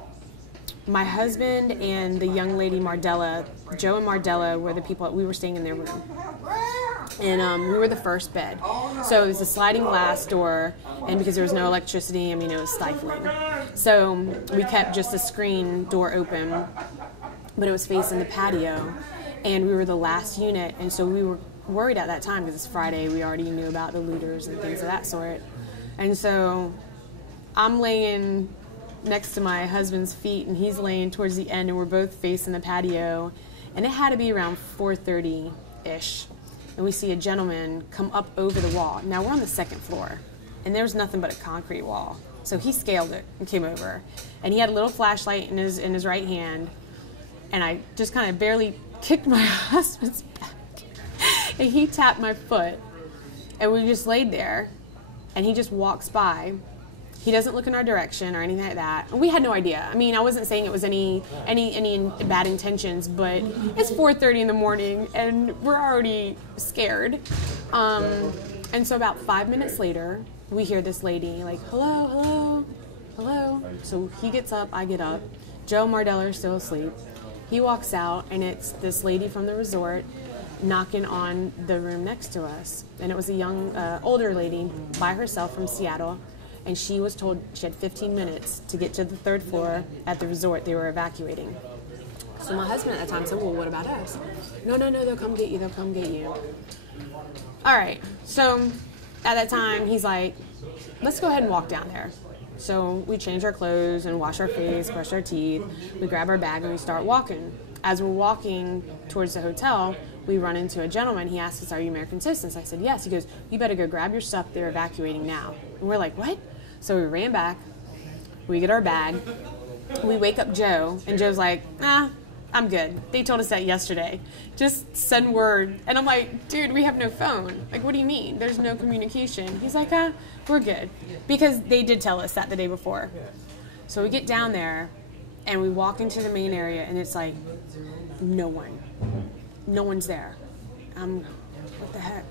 my husband and the young lady Mardella, Joe and Mardella, were the people, we were staying in their room. And we were the first bed. So it was a sliding glass door, and because there was no electricity, it was stifling. So we kept just a screen door open, but it was facing the patio, and we were the last unit, and so we were worried at that time because it's Friday. We already knew about the looters and things of that sort. And so I'm laying next to my husband's feet, and he's laying towards the end, and we're both facing the patio, and it had to be around 4:30-ish. And we see a gentleman come up over the wall. Now, we're on the second floor, and there's nothing but a concrete wall. So he scaled it and came over. And he had a little flashlight in his right hand, and I just kind of barely kicked my husband's back. And he tapped my foot, and we just laid there, and he just walks by. He doesn't look in our direction or anything like that. And we had no idea. I wasn't saying it was any bad intentions, but it's 4:30 in the morning, and we're already scared. And so about 5 minutes later, we hear this lady like, hello, hello, hello. So he gets up, I get up. Joe Mardella is still asleep. He walks out, and it's this lady from the resort knocking on the room next to us. And it was a young, older lady by herself from Seattle. And she was told she had 15 minutes to get to the third floor at the resort they were evacuating. So my husband at the time said, well, what about us? No, they'll come get you. All right, so at that time, he's like, let's go ahead and walk down there. So we change our clothes and wash our face, brush our teeth. We grab our bag and we start walking. As we're walking towards the hotel, we run into a gentleman. He asks us, are you American citizens? I said, yes. He goes, you better go grab your stuff. They're evacuating now. And we're like, what? So we ran back. We get our bag. We wake up Joe. And Joe's like, I'm good. They told us that yesterday. Just send word. And I'm like, dude, we have no phone. Like, what do you mean? There's no communication. He's like, we're good. Because they did tell us that the day before. So we get down there, and we walk into the main area, and it's like, no one. No one's there. What the heck?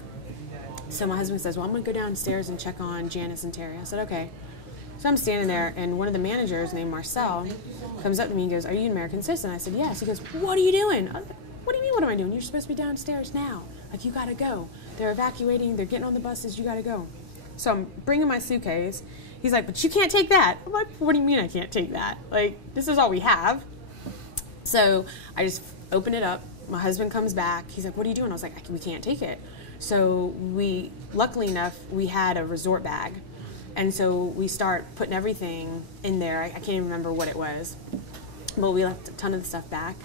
So my husband says, well, I'm going to go downstairs and check on Janice and Terry. I said, okay. So I'm standing there, and one of the managers named Marcel comes up to me and goes, are you an American citizen? I said, yes. He goes, what are you doing? I was like, what do you mean, what am I doing? You're supposed to be downstairs now. Like, you got to go. They're evacuating. They're getting on the buses. You got to go. So I'm bringing my suitcase. He's like, but you can't take that. I'm like, what do you mean I can't take that? Like, this is all we have. So I just open it up. My husband comes back. He's like, what are you doing? I was like, we can't take it. So luckily enough, we had a resort bag. And so we start putting everything in there. I can't even remember what it was. But we left a ton of the stuff back.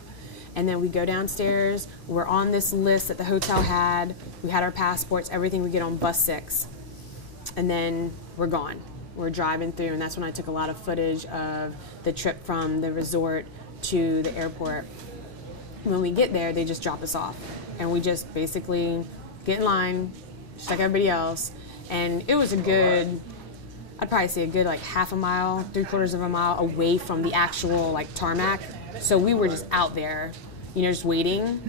And then we go downstairs. We're on this list that the hotel had. We had our passports, everything. We get on bus 6. And then we're gone. We're driving through. And that's when I took a lot of footage of the trip from the resort to the airport. When we get there, they just drop us off. And we just basically get in line, just like everybody else. And it was I'd probably say a good like half a mile, 3/4 of a mile away from the actual like tarmac. So we were just out there, just waiting.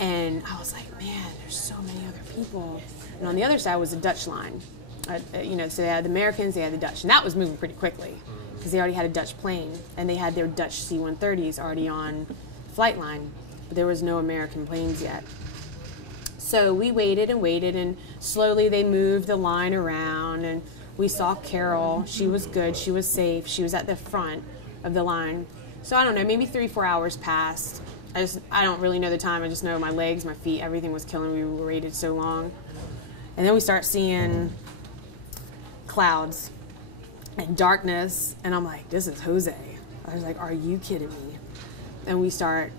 And I was like, man, there's so many other people. And on the other side was the Dutch line. So they had the Americans, they had the Dutch. And that was moving pretty quickly. because they already had a Dutch plane, and they had their Dutch C-130s already on flight line, but there was no American planes yet. So we waited and waited, and slowly they moved the line around, and we saw Carol. She was good. She was safe. She was at the front of the line. So I don't know, maybe 3-4 hours passed. I don't really know the time. I just know my legs, my feet, everything was killing me. We waited so long. And then we start seeing clouds and darkness, and I'm like, this is Jose. I was like, are you kidding me? And we start,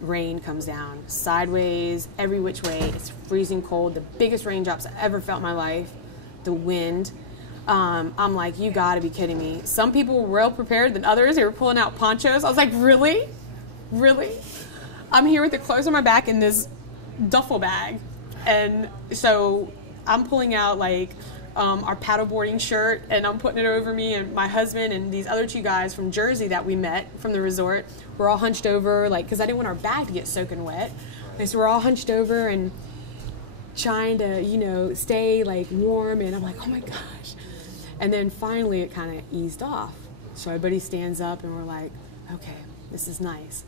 rain comes down, sideways, every which way. It's freezing cold, the biggest raindrops I ever felt in my life, the wind. I'm like, you gotta be kidding me. Some people were well prepared than others. They were pulling out ponchos. I was like, really? Really? I'm here with the clothes on my back in this duffel bag. And so I'm pulling out like our paddleboarding shirt, and I'm putting it over me, and my husband and these other 2 guys from Jersey that we met from the resort, we're all hunched over, like, because I didn't want our bag to get soaking wet. And so we're all hunched over and trying to, stay like warm, and I'm like, oh my gosh. And then finally it kind of eased off. So everybody stands up, and we're like, okay, this is nice.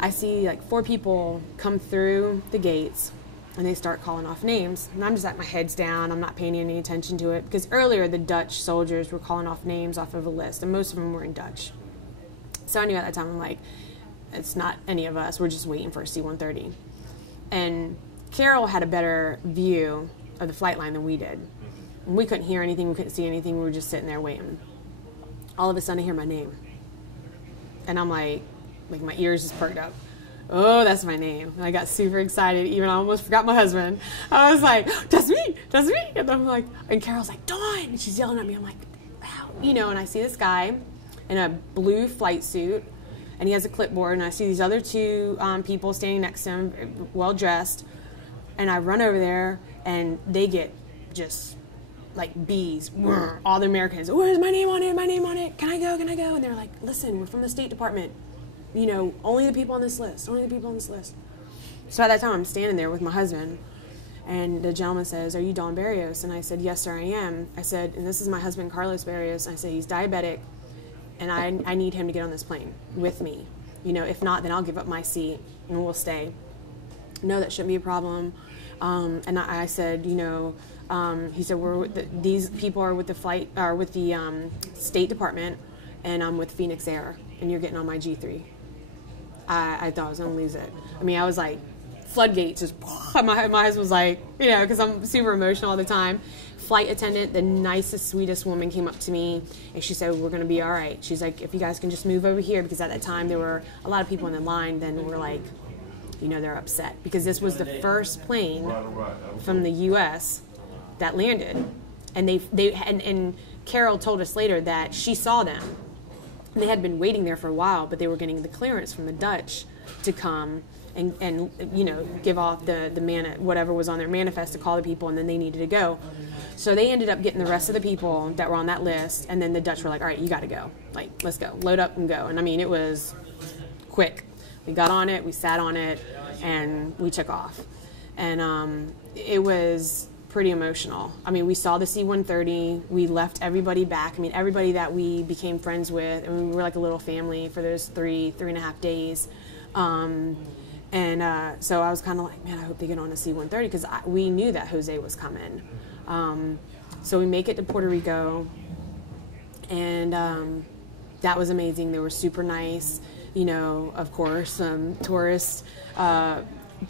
I see like 4 people come through the gates, and they start calling off names. And I'm just at my head's down. I'm not paying any attention to it, because earlier the Dutch soldiers were calling off names off of a list, and most of them were in Dutch. So I knew at that time, I'm like, it's not any of us. We're just waiting for a C-130. And Carol had a better view of the flight line than we did. And we couldn't hear anything. We couldn't see anything. We were just sitting there waiting. All of a sudden I hear my name. And I'm like my ears just perked up. Oh, that's my name. And I got super excited. Even I almost forgot my husband. I was like, that's me. And I'm like, and Carol's like, Dawn. And she's yelling at me. I'm like, wow. And I see this guy in a blue flight suit, and he has a clipboard, and I see these other 2 people standing next to him, well dressed, and I run over there, and they get just like bees. All the Americans, where's my name on it? Can I go? And they're like, listen, we're from the State Department. Only the people on this list. So at that time, I'm standing there with my husband, and the gentleman says, are you Dawn Barrios? And I said, yes, sir, I am. I said, and this is my husband, Carlos Barrios. I said, he's diabetic, and I need him to get on this plane with me. If not, then I'll give up my seat, and we'll stay. No, that shouldn't be a problem. And I said, he said, these people are with the State Department, and I'm with Phoenix Air, and you're getting on my G3. I thought I was going to lose it. I mean, I was like, floodgates just, my husband was like, because I'm super emotional all the time. Flight attendant, the nicest, sweetest woman, came up to me, and she said, we're going to be all right. She's like, if you guys can just move over here, because at that time there were a lot of people in the line, then we're like, they're upset, because this was the first plane from the U.S. that landed, and and Carol told us later that she saw them. They had been waiting there for a while, but they were getting the clearance from the Dutch to come and give off the whatever was on their manifest to call the people, and then they needed to go. So they ended up getting the rest of the people that were on that list, and then the Dutch were like, all right, you got to go. Like, let's go. Load up and go. And I mean, it was quick. We got on it, we sat on it, and we took off. And it was pretty emotional. I mean, we saw the C-130. We left everybody back. I mean, everybody that we became friends with, and we were like a little family for those 3.5 days. So I was kind of like, man, I hope they get on the C-130, because we knew that Jose was coming. So we make it to Puerto Rico, and that was amazing. They were super nice. Of course, tourist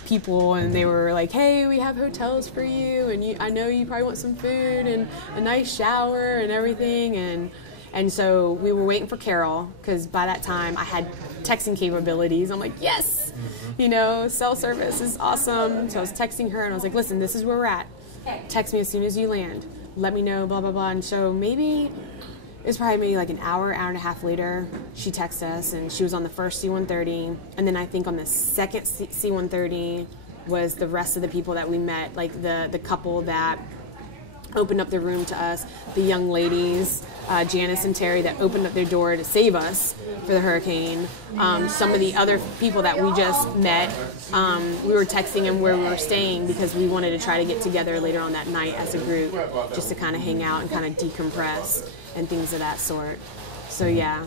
people, and they were like, hey, we have hotels for you, and I know you probably want some food and a nice shower and everything. And so we were waiting for Carol, because by that time I had texting capabilities. I'm like, yes, cell service is awesome. So I was texting her, and I was like, listen, this is where we're at. Text me as soon as you land. Let me know, blah, blah, blah. And so it was probably maybe like an hour and a half later, she texted us, and she was on the first C-130. And then I think on the second C-130 was the rest of the people that we met, like the couple that opened up their room to us, the young ladies, Janice and Terry, that opened up their door to save us for the hurricane. Some of the other people that we just met, we were texting them where we were staying, because we wanted to try to get together later on that night as a group, just to kind of hang out and kind of decompress. and things of that sort. So yeah.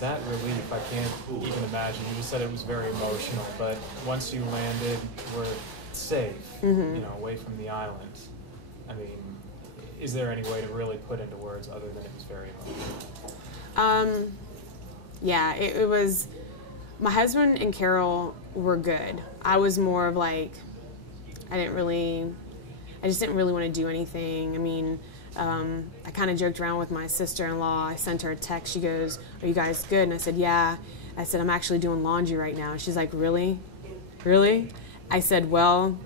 That relief, I can't even imagine. You just said it was very emotional, but once you landed, were safe, away from the island. I mean, is there any way to really put into words other than it was very emotional? Yeah, it was. My husband and Carol were good. I was more of like, I just didn't really want to do anything. I mean, I kind of joked around with my sister-in-law. I sent her a text. She goes, "Are you guys good?" And I said, "Yeah." I said, "I'm actually doing laundry right now." She's like, "Really? Really?" I said, "Well,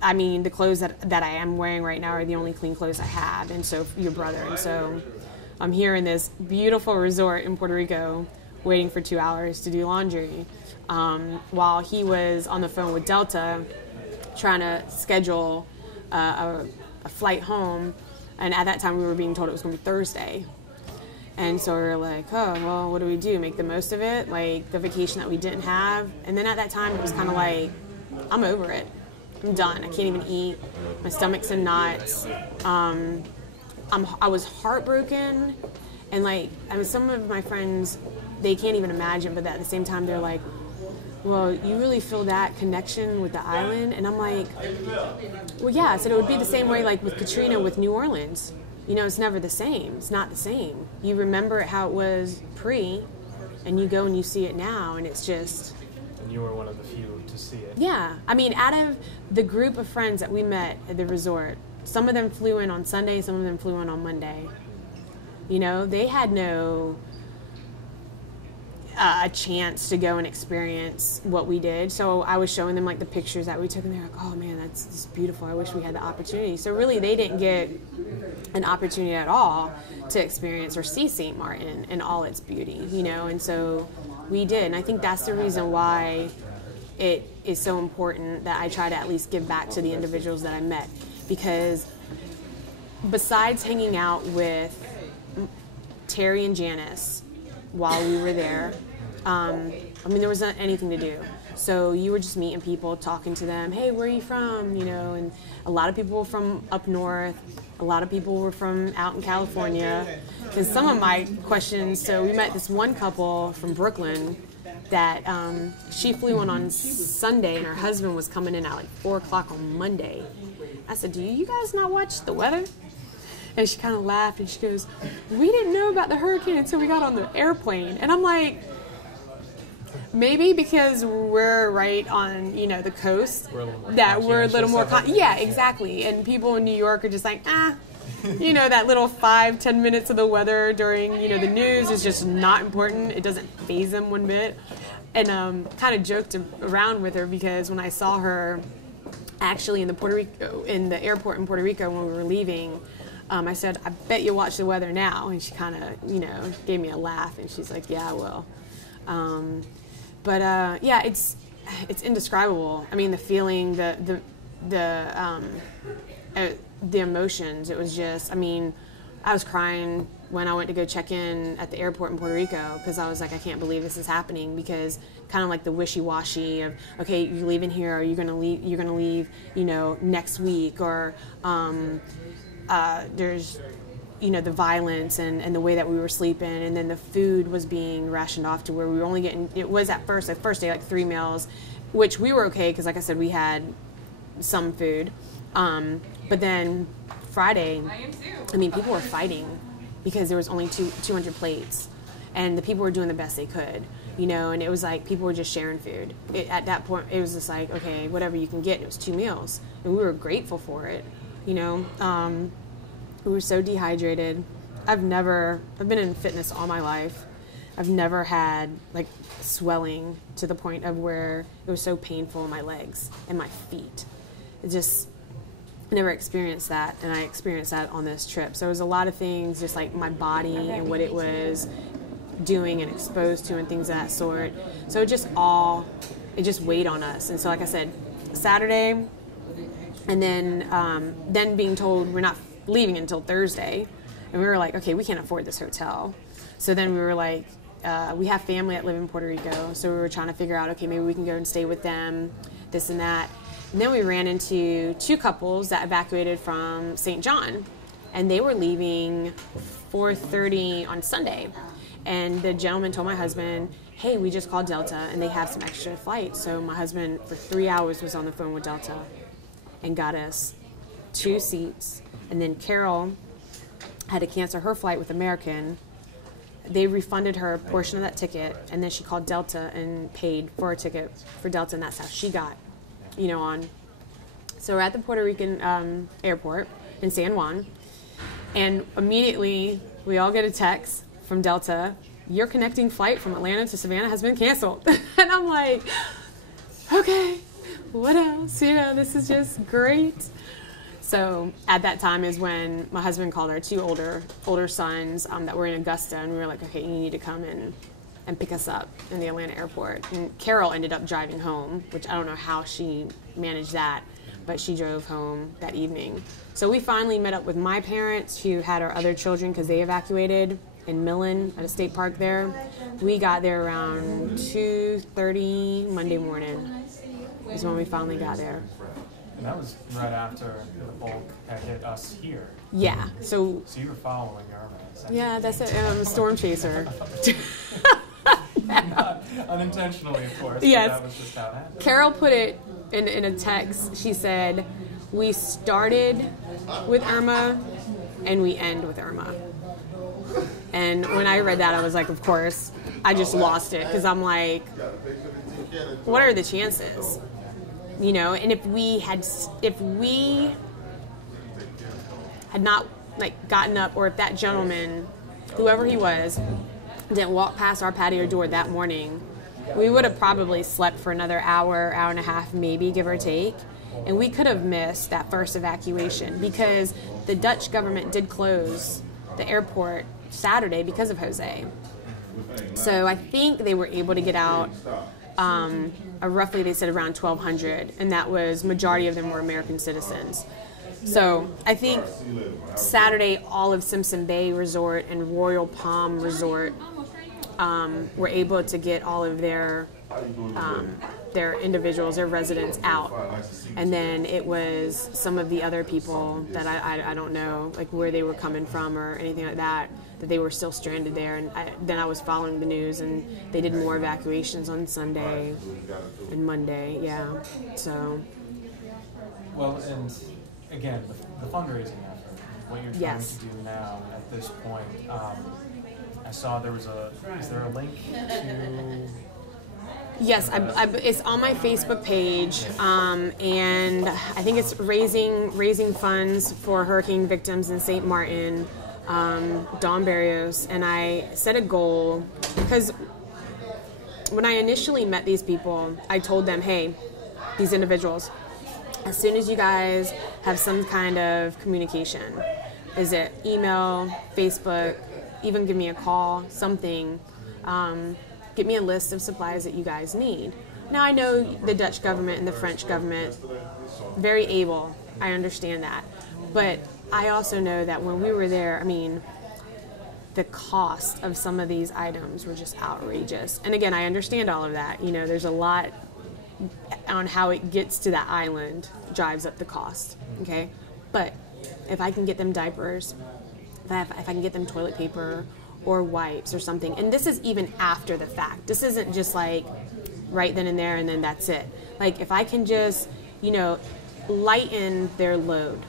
I mean, the clothes that I am wearing right now are the only clean clothes I have, and so your brother. And so I'm here in this beautiful resort in Puerto Rico waiting for 2 hours to do laundry while he was on the phone with Delta trying to schedule a flight home. And at that time, we were being told it was going to be Thursday. And so we were like, oh, well, what do we do? Make the most of it? Like the vacation that we didn't have. And then at that time, it was kind of like, I'm over it. I'm done. I can't even eat. My stomach's in knots. I was heartbroken. And like, I mean, some of my friends, they can't even imagine, but at the same time, they're like, well, you really feel that connection with the island? And I'm like, well, yeah. I said it would be the same way like with Katrina with New Orleans. You know, it's never the same. It's not the same. You remember it how it was pre, and you go and you see it now, and it's just... And you were one of the few to see it. Yeah. I mean, out of the group of friends that we met at the resort, some of them flew in on Sunday, some of them flew in on Monday. You know, they had no... a chance to go and experience what we did. So I was showing them like the pictures that we took, and they're like, oh man, that's beautiful. I wish we had the opportunity. So really they didn't get an opportunity at all to experience or see St. Maarten in all its beauty, you know, and so we did. And I think that's the reason why it is so important that I try to at least give back to the individuals that I met, because besides hanging out with Terry and Janice while we were there, I mean, there wasn't anything to do. So you were just meeting people, talking to them. Hey, where are you from? You know, and a lot of people were from up north. A lot of people were from out in California. Because some of my questions, so we met this one couple from Brooklyn that she flew in on Sunday, and her husband was coming in at like 4 o'clock on Monday. I said, do you guys not watch the weather? And she kind of laughed, and she goes, we didn't know about the hurricane until we got on the airplane. And I'm like, maybe because we're right on, you know, the coast, we're a little more, yeah, exactly. And people in New York are just like, you know, that little 5-10 minutes of the weather during, you know, the news is just not important. It doesn't faze them one bit. And kind of joked around with her, because when I saw her actually in the airport in Puerto Rico when we were leaving, I said, I bet you watch the weather now. And she kind of, you know, gave me a laugh, and she's like, yeah, I will. Yeah, it's indescribable. I mean, the feeling, the emotions. It was just, I mean, I was crying when I went to go check in at the airport in Puerto Rico, because I was like, I can't believe this is happening, because kind of like the wishy-washy of, okay, you're leaving here, or you're gonna leave, you know, next week, or there's, you know, the violence and the way that we were sleeping, and then the food was being rationed off to where we were only getting, it was at first day like 3 meals, which we were okay, because like I said, we had some food, but then Friday, I mean, people were fighting because there was only 200 plates, and the people were doing the best they could, you know, and it was like people were just sharing food. At that point, it was just like, okay, whatever you can get. It was 2 meals, and we were grateful for it, you know. We were so dehydrated. I've been in fitness all my life. I've never had like swelling to the point of where it was so painful in my legs and my feet. I never experienced that, and I experienced that on this trip. So it was a lot of things, just like my body and what it was doing and exposed to and things of that sort. So it just weighed on us. And so like I said, Saturday, and then being told we're not leaving until Thursday, and we were like, okay, we can't afford this hotel. So then we were like, we have family that live in Puerto Rico, so we were trying to figure out, okay, maybe we can go and stay with them, this and that. And then we ran into 2 couples that evacuated from St. John, and they were leaving 4:30 on Sunday. And the gentleman told my husband, hey, we just called Delta and they have some extra flights. So my husband for 3 hours was on the phone with Delta and got us 2 seats. And then Carol had to cancel her flight with American. They refunded her a portion of that ticket, and then she called Delta and paid for a ticket for Delta, and that's how she got, on. So we're at the Puerto Rican airport in San Juan, and immediately we all get a text from Delta, your connecting flight from Atlanta to Savannah has been canceled. And I'm like, okay, what else? This is just great. So at that time is when my husband called our 2 older sons that were in Augusta, and we were like, okay, you need to come and pick us up in the Atlanta airport. And Carol ended up driving home, which I don't know how she managed that, but she drove home that evening. So we finally met up with my parents who had our other children because they evacuated in Millen at a state park there. We got there around 2:30 Monday morning is when we finally got there. And that was right after the bulk had hit us here. Yeah, so you were following Irma. Yeah, that's it. I'm a storm chaser. Not unintentionally, of course. Yes. But that was just how it happened. Carol put it in a text. She said, we started with Irma and we end with Irma. And when I read that, I was like, of course, I just lost it because I'm like, what are the chances? And if we had not gotten up, or if that gentleman, whoever he was, didn't walk past our patio door that morning, we would have probably slept for another hour and a half, maybe, give or take. And we could have missed that first evacuation because the Dutch government did close the airport Saturday because of Jose. So I think they were able to get out roughly, they said around 1,200, and that was, majority of them were American citizens. So I think Saturday, all of Simpson Bay Resort and Royal Palm Resort were able to get all of their individuals, their residents out. And then it was some of the other people that I don't know, like where they were coming from or anything like that they were still stranded there. And then I was following the news, and they did more evacuations on Sunday and Monday, yeah. So. Well, and again, the fundraising effort, what you're trying Yes. to do now at this point, I saw is there a link to... Yes, it's on my Facebook page, and I think it's raising funds for hurricane victims in St. Martin, Don Barrios, and I set a goal because when I initially met these people, I told them, hey, these individuals, as soon as you guys have some kind of communication, is it email, Facebook, even give me a call, something, get me a list of supplies that you guys need. Now, I know the Dutch government and the French government, very able, I understand that. But I also know that when we were there, I mean, the cost of some of these items were just outrageous. And again, I understand all of that. There's a lot on how it gets to that island drives up the cost, okay? But if I can get them diapers, if I can get them toilet paper or wipes or something, and this is even after the fact. This isn't just like right then and there and then that's it. Like if I can just, lighten their load.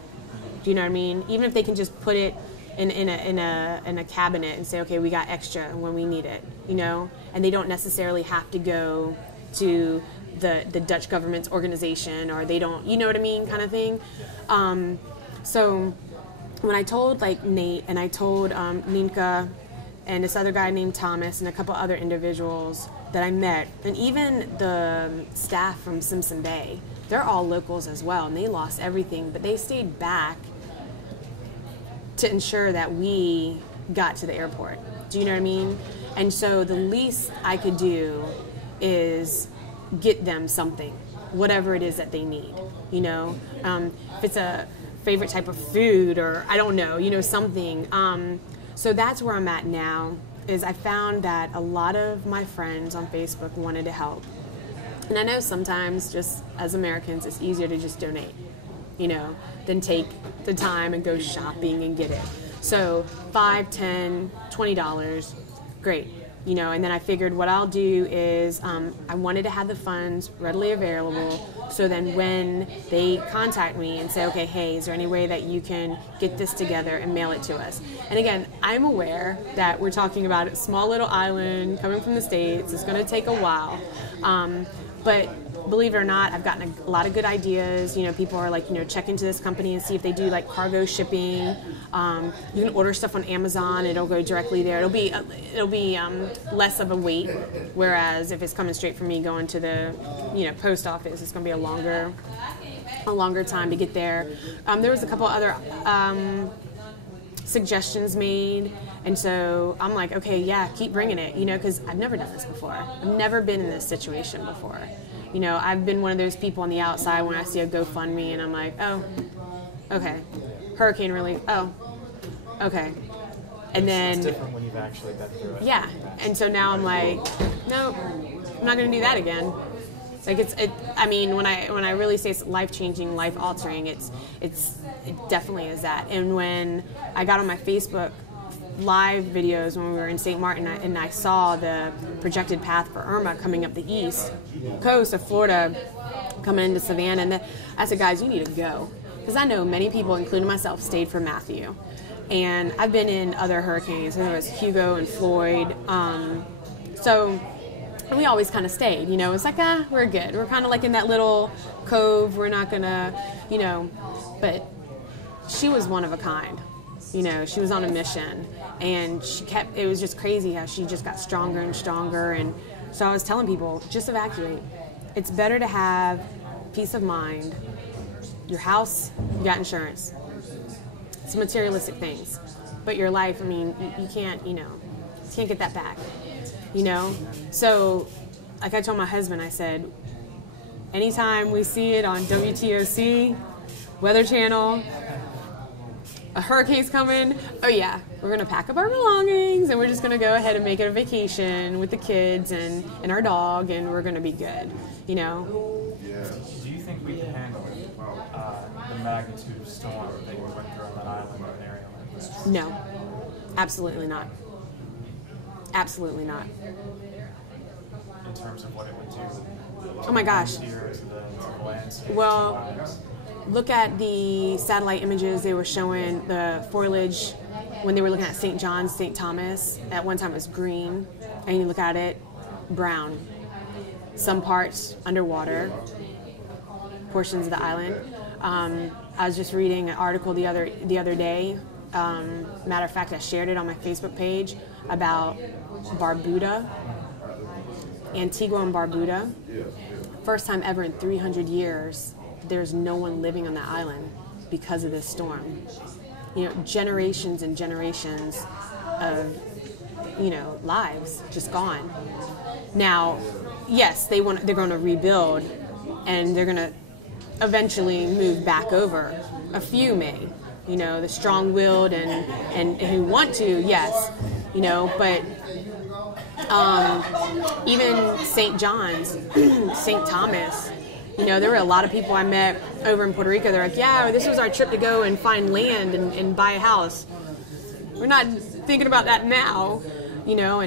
Do you know what I mean? Even if they can just put it in a cabinet and say, okay, we got extra when we need it, and they don't necessarily have to go to the Dutch government's organization, or they don't, you know what I mean, kind of thing. So when I told Nate and I told Ninka and this other guy named Thomas and a couple other individuals that I met, and even the staff from Simpson Bay, they're all locals as well, and they lost everything, but they stayed back to ensure that we got to the airport. Do you know what I mean? And so the least I could do is get them something, whatever it is that they need, if it's a favorite type of food or I don't know, something. So that's where I'm at now, is I found that a lot of my friends on Facebook wanted to help. And I know sometimes just as Americans, it's easier to just donate, than take the time and go shopping and get it. So $5, $10, $20, great. And then I figured what I'll do is I wanted to have the funds readily available, so then when they contact me and say, okay, hey, is there any way that you can get this together and mail it to us? And again, I'm aware that we're talking about a small little island coming from the States. It's going to take a while. But believe it or not, I've gotten a lot of good ideas. People are like, check into this company and see if they do like cargo shipping. You can order stuff on Amazon. It'll go directly there. It'll be less of a wait. Whereas if it's coming straight from me going to the, post office, it's going to be a longer time to get there. There was a couple other suggestions made. And so I'm like, okay, yeah, keep bringing it, because I've never done this before. I've never been in this situation before. I've been one of those people on the outside when I see a GoFundMe and I'm like, oh, okay. Hurricane relief, oh, okay. And then it's different when you've actually been through it. Yeah, and so now I'm like, no, I'm not going to do that again. Like when I really say it's life-changing, life-altering, it definitely is that. And when I got on my Facebook live videos when we were in St. Maarten, and I saw the projected path for Irma coming up the east coast of Florida, coming into Savannah, and I said, guys, you need to go. Because I know many people, including myself, stayed for Matthew. And I've been in other hurricanes. There was Hugo and Floyd. And we always kind of stayed. It's like, we're good. We're kind of like in that little cove. We're not going to, but she was one of a kind. She was on a mission, and it was just crazy how she just got stronger and stronger. And so I was telling people, just evacuate. It's better to have peace of mind. Your house, you got insurance. It's materialistic things. But your life, you can't, you can't get that back. So like I told my husband, I said, anytime we see it on WTOC, Weather Channel, a hurricane's coming, oh yeah, we're going to pack up our belongings and we're just going to go ahead and make it a vacation with the kids and our dog, and we're going to be good, Do you think we can handle the magnitude of storm that you went through on that island or an area like this? No, absolutely not. Absolutely not. In terms of what it would do? Oh my gosh. To the landscape, well, look at the satellite images they were showing, the foliage when they were looking at St. John's, St. Thomas. At one time it was green, and you look at it, brown. Some parts underwater, portions of the island. I was just reading an article the other day. Matter of fact, I shared it on my Facebook page about Barbuda, Antigua and Barbuda. First time ever in 300 years, there's no one living on that island because of this storm. Generations and generations of, lives just gone. Now, yes, they're going to rebuild, and they're going to eventually move back over. A few may, the strong-willed and who want to, yes, but even St. John's, St. Thomas, there were a lot of people I met over in Puerto Rico. They're like, yeah, this was our trip to go and find land and buy a house. We're not thinking about that now, no.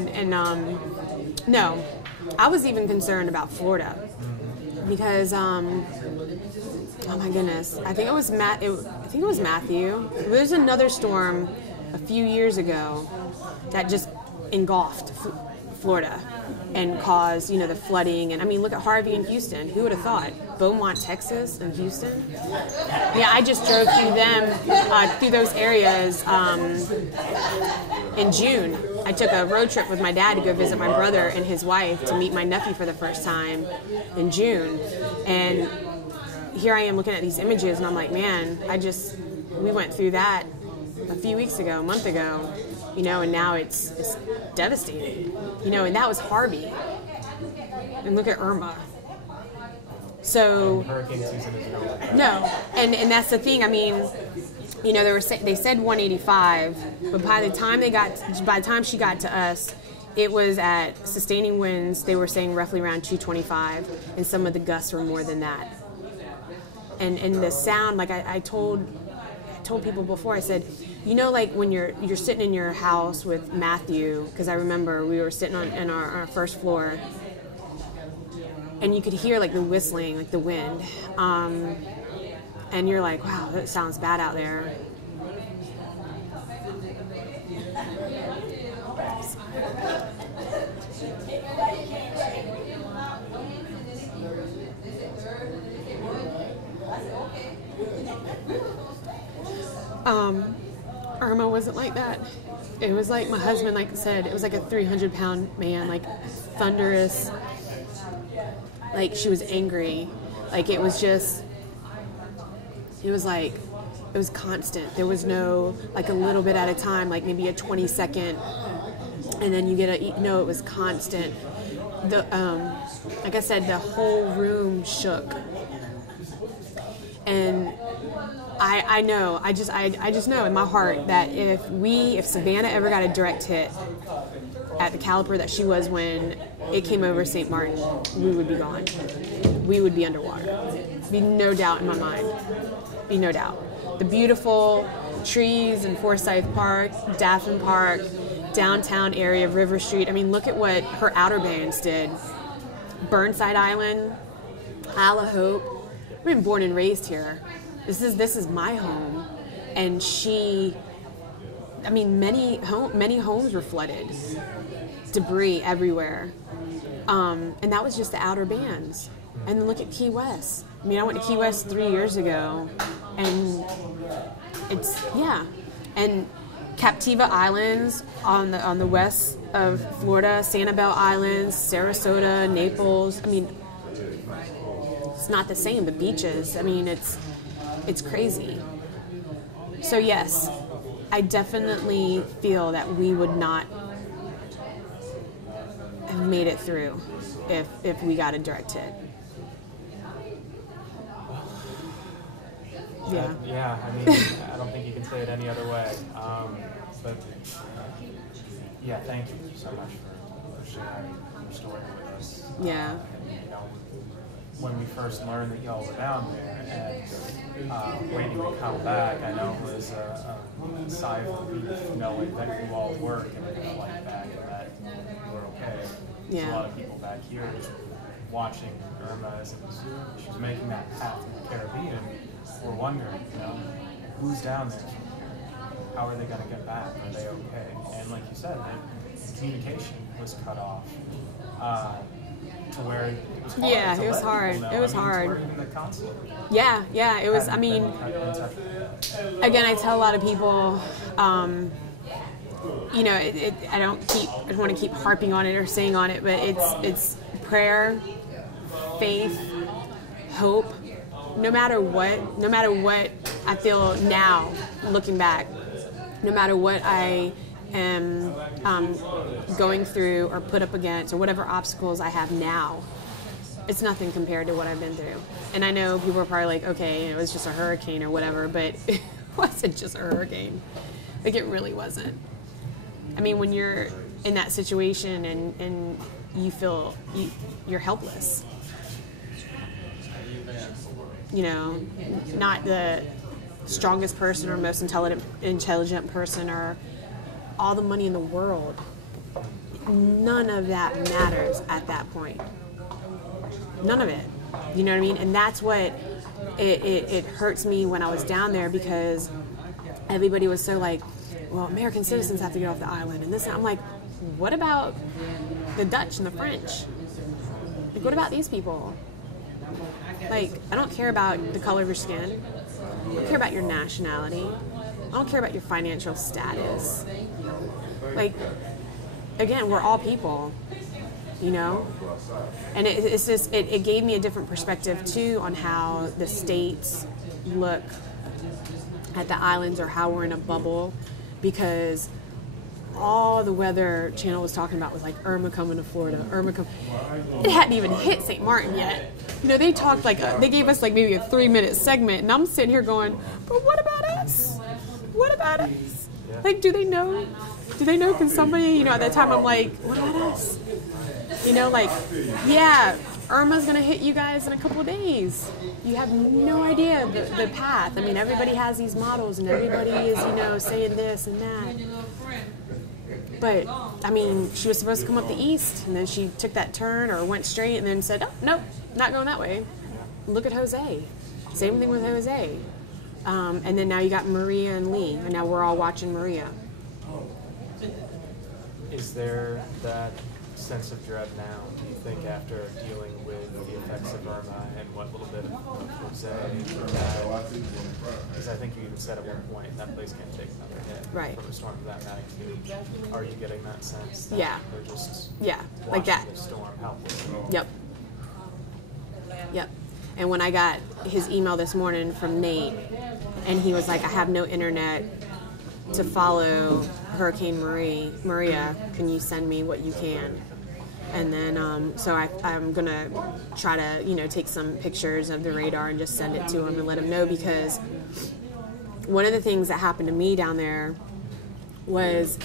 I was even concerned about Florida because, oh my goodness, I think it was Matthew. There's another storm a few years ago that just engulfed Florida and caused, the flooding. And look at Harvey in Houston. Who would have thought? Beaumont, Texas, and Houston. Yeah, I just drove through those areas in June. I took a road trip with my dad to go visit my brother and his wife to meet my nephew for the first time in June. And here I am looking at these images, and I'm like, man, we went through that a few weeks ago, a month ago, and now it's devastating, and that was Harvey. And look at Irma. So hurricane season is over. No, and that's the thing. They said 185, but by the time she got to us, it was at sustaining winds. They were saying roughly around 225, and some of the gusts were more than that. And the sound, like I told told people before, I said, you know, like when you're sitting in your house with Matthew, because I remember we were sitting on our first floor, and you could hear like the whistling, like the wind, and you're like, wow, that sounds bad out there. Irma wasn't like that. It was like my husband, like said, it was like a 300-pound man, like thunderous. Like she was angry. Like it was constant. There was no like a little bit at a time, like maybe a 20-second, and then you get it was constant. Like I said, the whole room shook, and I know, I just know in my heart that if Savannah ever got a direct hit at the caliber that she was when it came over St. Maarten, we would be gone. We would be underwater. Be no doubt in my mind. Be no doubt. The beautiful trees in Forsyth Park, Daphne Park, downtown area of River Street. I mean, look at what her Outer Bands did. Burnside Island, Isle of Hope. I've been born and raised here. This is my home, and many homes were flooded, debris everywhere, and that was just the Outer Bands. And then look at Key West. I mean, I went to Key West 3 years ago, and and Captiva Islands on the west of Florida, Sanibel Islands, Sarasota, Naples. I mean, it's not the same. The beaches. I mean, it's crazy. So yes, I definitely feel that we would not have made it through if we got a direct hit. Yeah. Yeah, I mean, I don't think you can say it any other way. But yeah, thank you so much for sharing your story with us. Yeah. You know, when we first learned that y'all were down there and waiting to come back, I know it was a sigh of relief knowing that you all were getting a flight back and that you were okay. Yeah. There's a lot of people back here just watching Irma as she was making that path to the Caribbean. We're wondering, you know, who's down there? How are they going to get back? Are they okay? And like you said, the communication was cut off to where it was hard. Yeah, it was hard. It was hard. Even the consulate. Yeah, it was. I mean, again, I tell a lot of people, you know, I don't want to keep harping on it or saying on it, but it's prayer, faith, hope. No matter what I feel now, looking back, no matter what I am going through or put up against or whatever obstacles I have now, it's nothing compared to what I've been through. And I know people are probably like, okay, you know, it was just a hurricane or whatever, but it wasn't just a hurricane. Like, it really wasn't. I mean, when you're in that situation and you feel you're helpless. You know, not the strongest person or most intelligent person or all the money in the world. None of that matters at that point. None of it. You know what I mean? And that's what it hurts me when I was down there, because everybody was so like, well, American citizens have to get off the island and this. And I'm like, what about the Dutch and the French? Like, what about these people? Like, I don't care about the color of your skin. I don't care about your nationality. I don't care about your financial status. Like, again, we're all people, you know? And it's just, it gave me a different perspective, too, on how the states look at the islands or how we're in a bubble, because all the Weather Channel was talking about was like Irma coming to Florida, It hadn't even hit St. Maarten yet. You know, they talked like, they gave us like maybe a 3-minute segment, and I'm sitting here going, but what about us? What about us? Like, do they know? Do they know? Can somebody, you know, at that time I'm like, what about us? You know, like, yeah, Irma's going to hit you guys in a couple of days. You have no idea the path. I mean, everybody has these models and everybody is, saying this and that. But, I mean, she was supposed to come up the east, and then she took that turn or went straight and then said, oh, nope, not going that way. Look at Jose. Same thing with Jose. And then now you got Maria and Lee, and now we're all watching Maria. Is there that sense of dread now, do you think, after dealing with the effects of Irma and what little bit of Jose, because I think you even said at one point that place can't take another hit Right. from a storm of that magnitude. Are you getting that sense that Yeah. they're just Yeah, watching like that. the storm helpless? Yep. And when I got his email this morning from Nate, and he was like, I have no internet to follow Hurricane Maria, can you send me what you can? And then, so I'm going to try to, take some pictures of the radar and just send it to him and let him know, because one of the things that happened to me down there was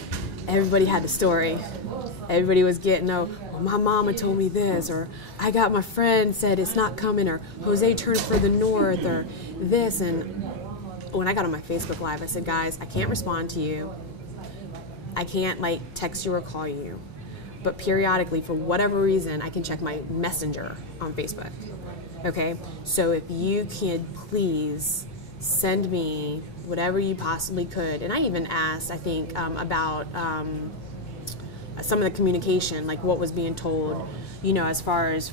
everybody had the story. Everybody was getting, my mama told me this, or I got my friend said it's not coming, or Jose turned for the north, or this. And when I got on my Facebook Live, I said, guys, I can't respond to you. I can't text you or call you. But periodically, for whatever reason, I can check my messenger on Facebook. Okay? So if you can please send me whatever you possibly could. And I even asked, I think, about some of the communication, like what was being told, as far as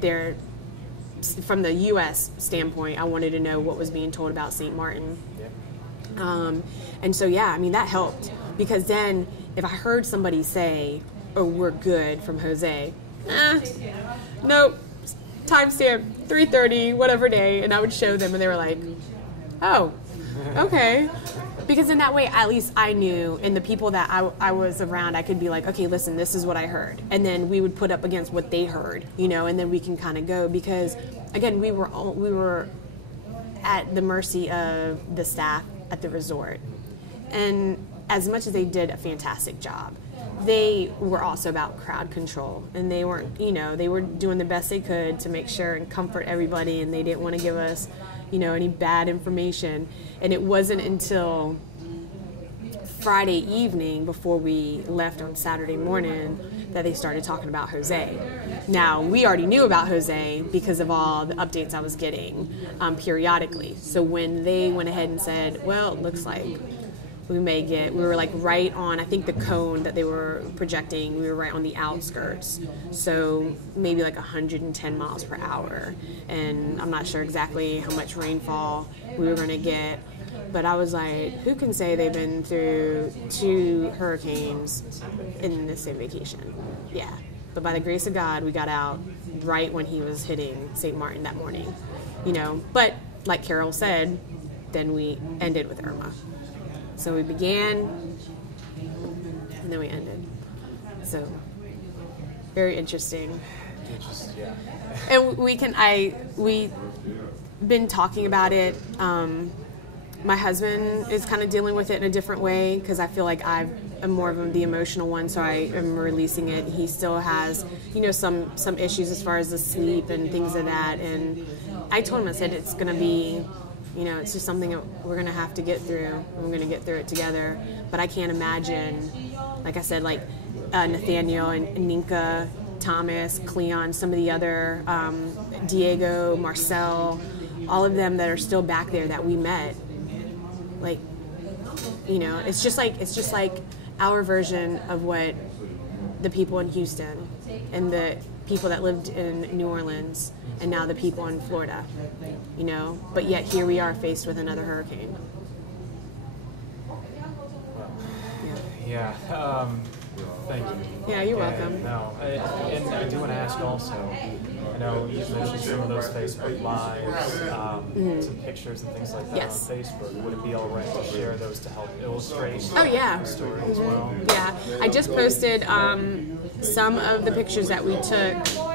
their, from the U.S. standpoint, I wanted to know what was being told about St. Maarten. And so, that helped, because then if I heard somebody say, oh, we're good from Jose, nope, timestamp 3:30, whatever day, and I would show them, and they were like, oh, okay. Because in that way, at least I knew, and the people that I was around, I could be like, okay, listen, this is what I heard. And then we would put up against what they heard, and then we can kind of go. Because, again, we were at the mercy of the staff at the resort. And as much as they did a fantastic job, they were also about crowd control. And they weren't, they were doing the best they could to make sure and comfort everybody, and they didn't want to give us any bad information. And it wasn't until Friday evening, before we left on Saturday morning, that they started talking about Jose. Now, we already knew about Jose because of all the updates I was getting periodically. So when they went ahead and said, well, it looks like we were right on, I think the cone that they were projecting, we were right on the outskirts. So maybe 110 miles per hour. And I'm not sure exactly how much rainfall we were going to get. But I was like, who can say they've been through 2 hurricanes in the same vacation? Yeah. But by the grace of God, we got out right when he was hitting St. Maarten that morning. But like Carol said, then we ended with Irma. So we began, and then we ended. So, very interesting. And we've been talking about it. My husband is kind of dealing with it in a different way, because I feel like I'm more of the emotional one, so I am releasing it. He still has, some issues as far as the sleep and things of that. And I told him, I said, it's going to be, it's just something that we're going to have to get through, and we're going to get through it together. But I can't imagine, like I said, Nathaniel and Ninka, Thomas, Cleon, some of the other, Diego, Marcel, all of them that are still back there that we met. It's just like our version of what the people in Houston and the people that lived in New Orleans, and now the people in Florida, but yet here we are faced with another hurricane. Yeah. Thank you. Yeah, you're welcome. No, and I do want to ask also, I know you mentioned some of those Facebook Lives, some pictures and things like that on Facebook. Would it be all right to share those to help illustrate the story as well? Yeah, I just posted some of the pictures that we took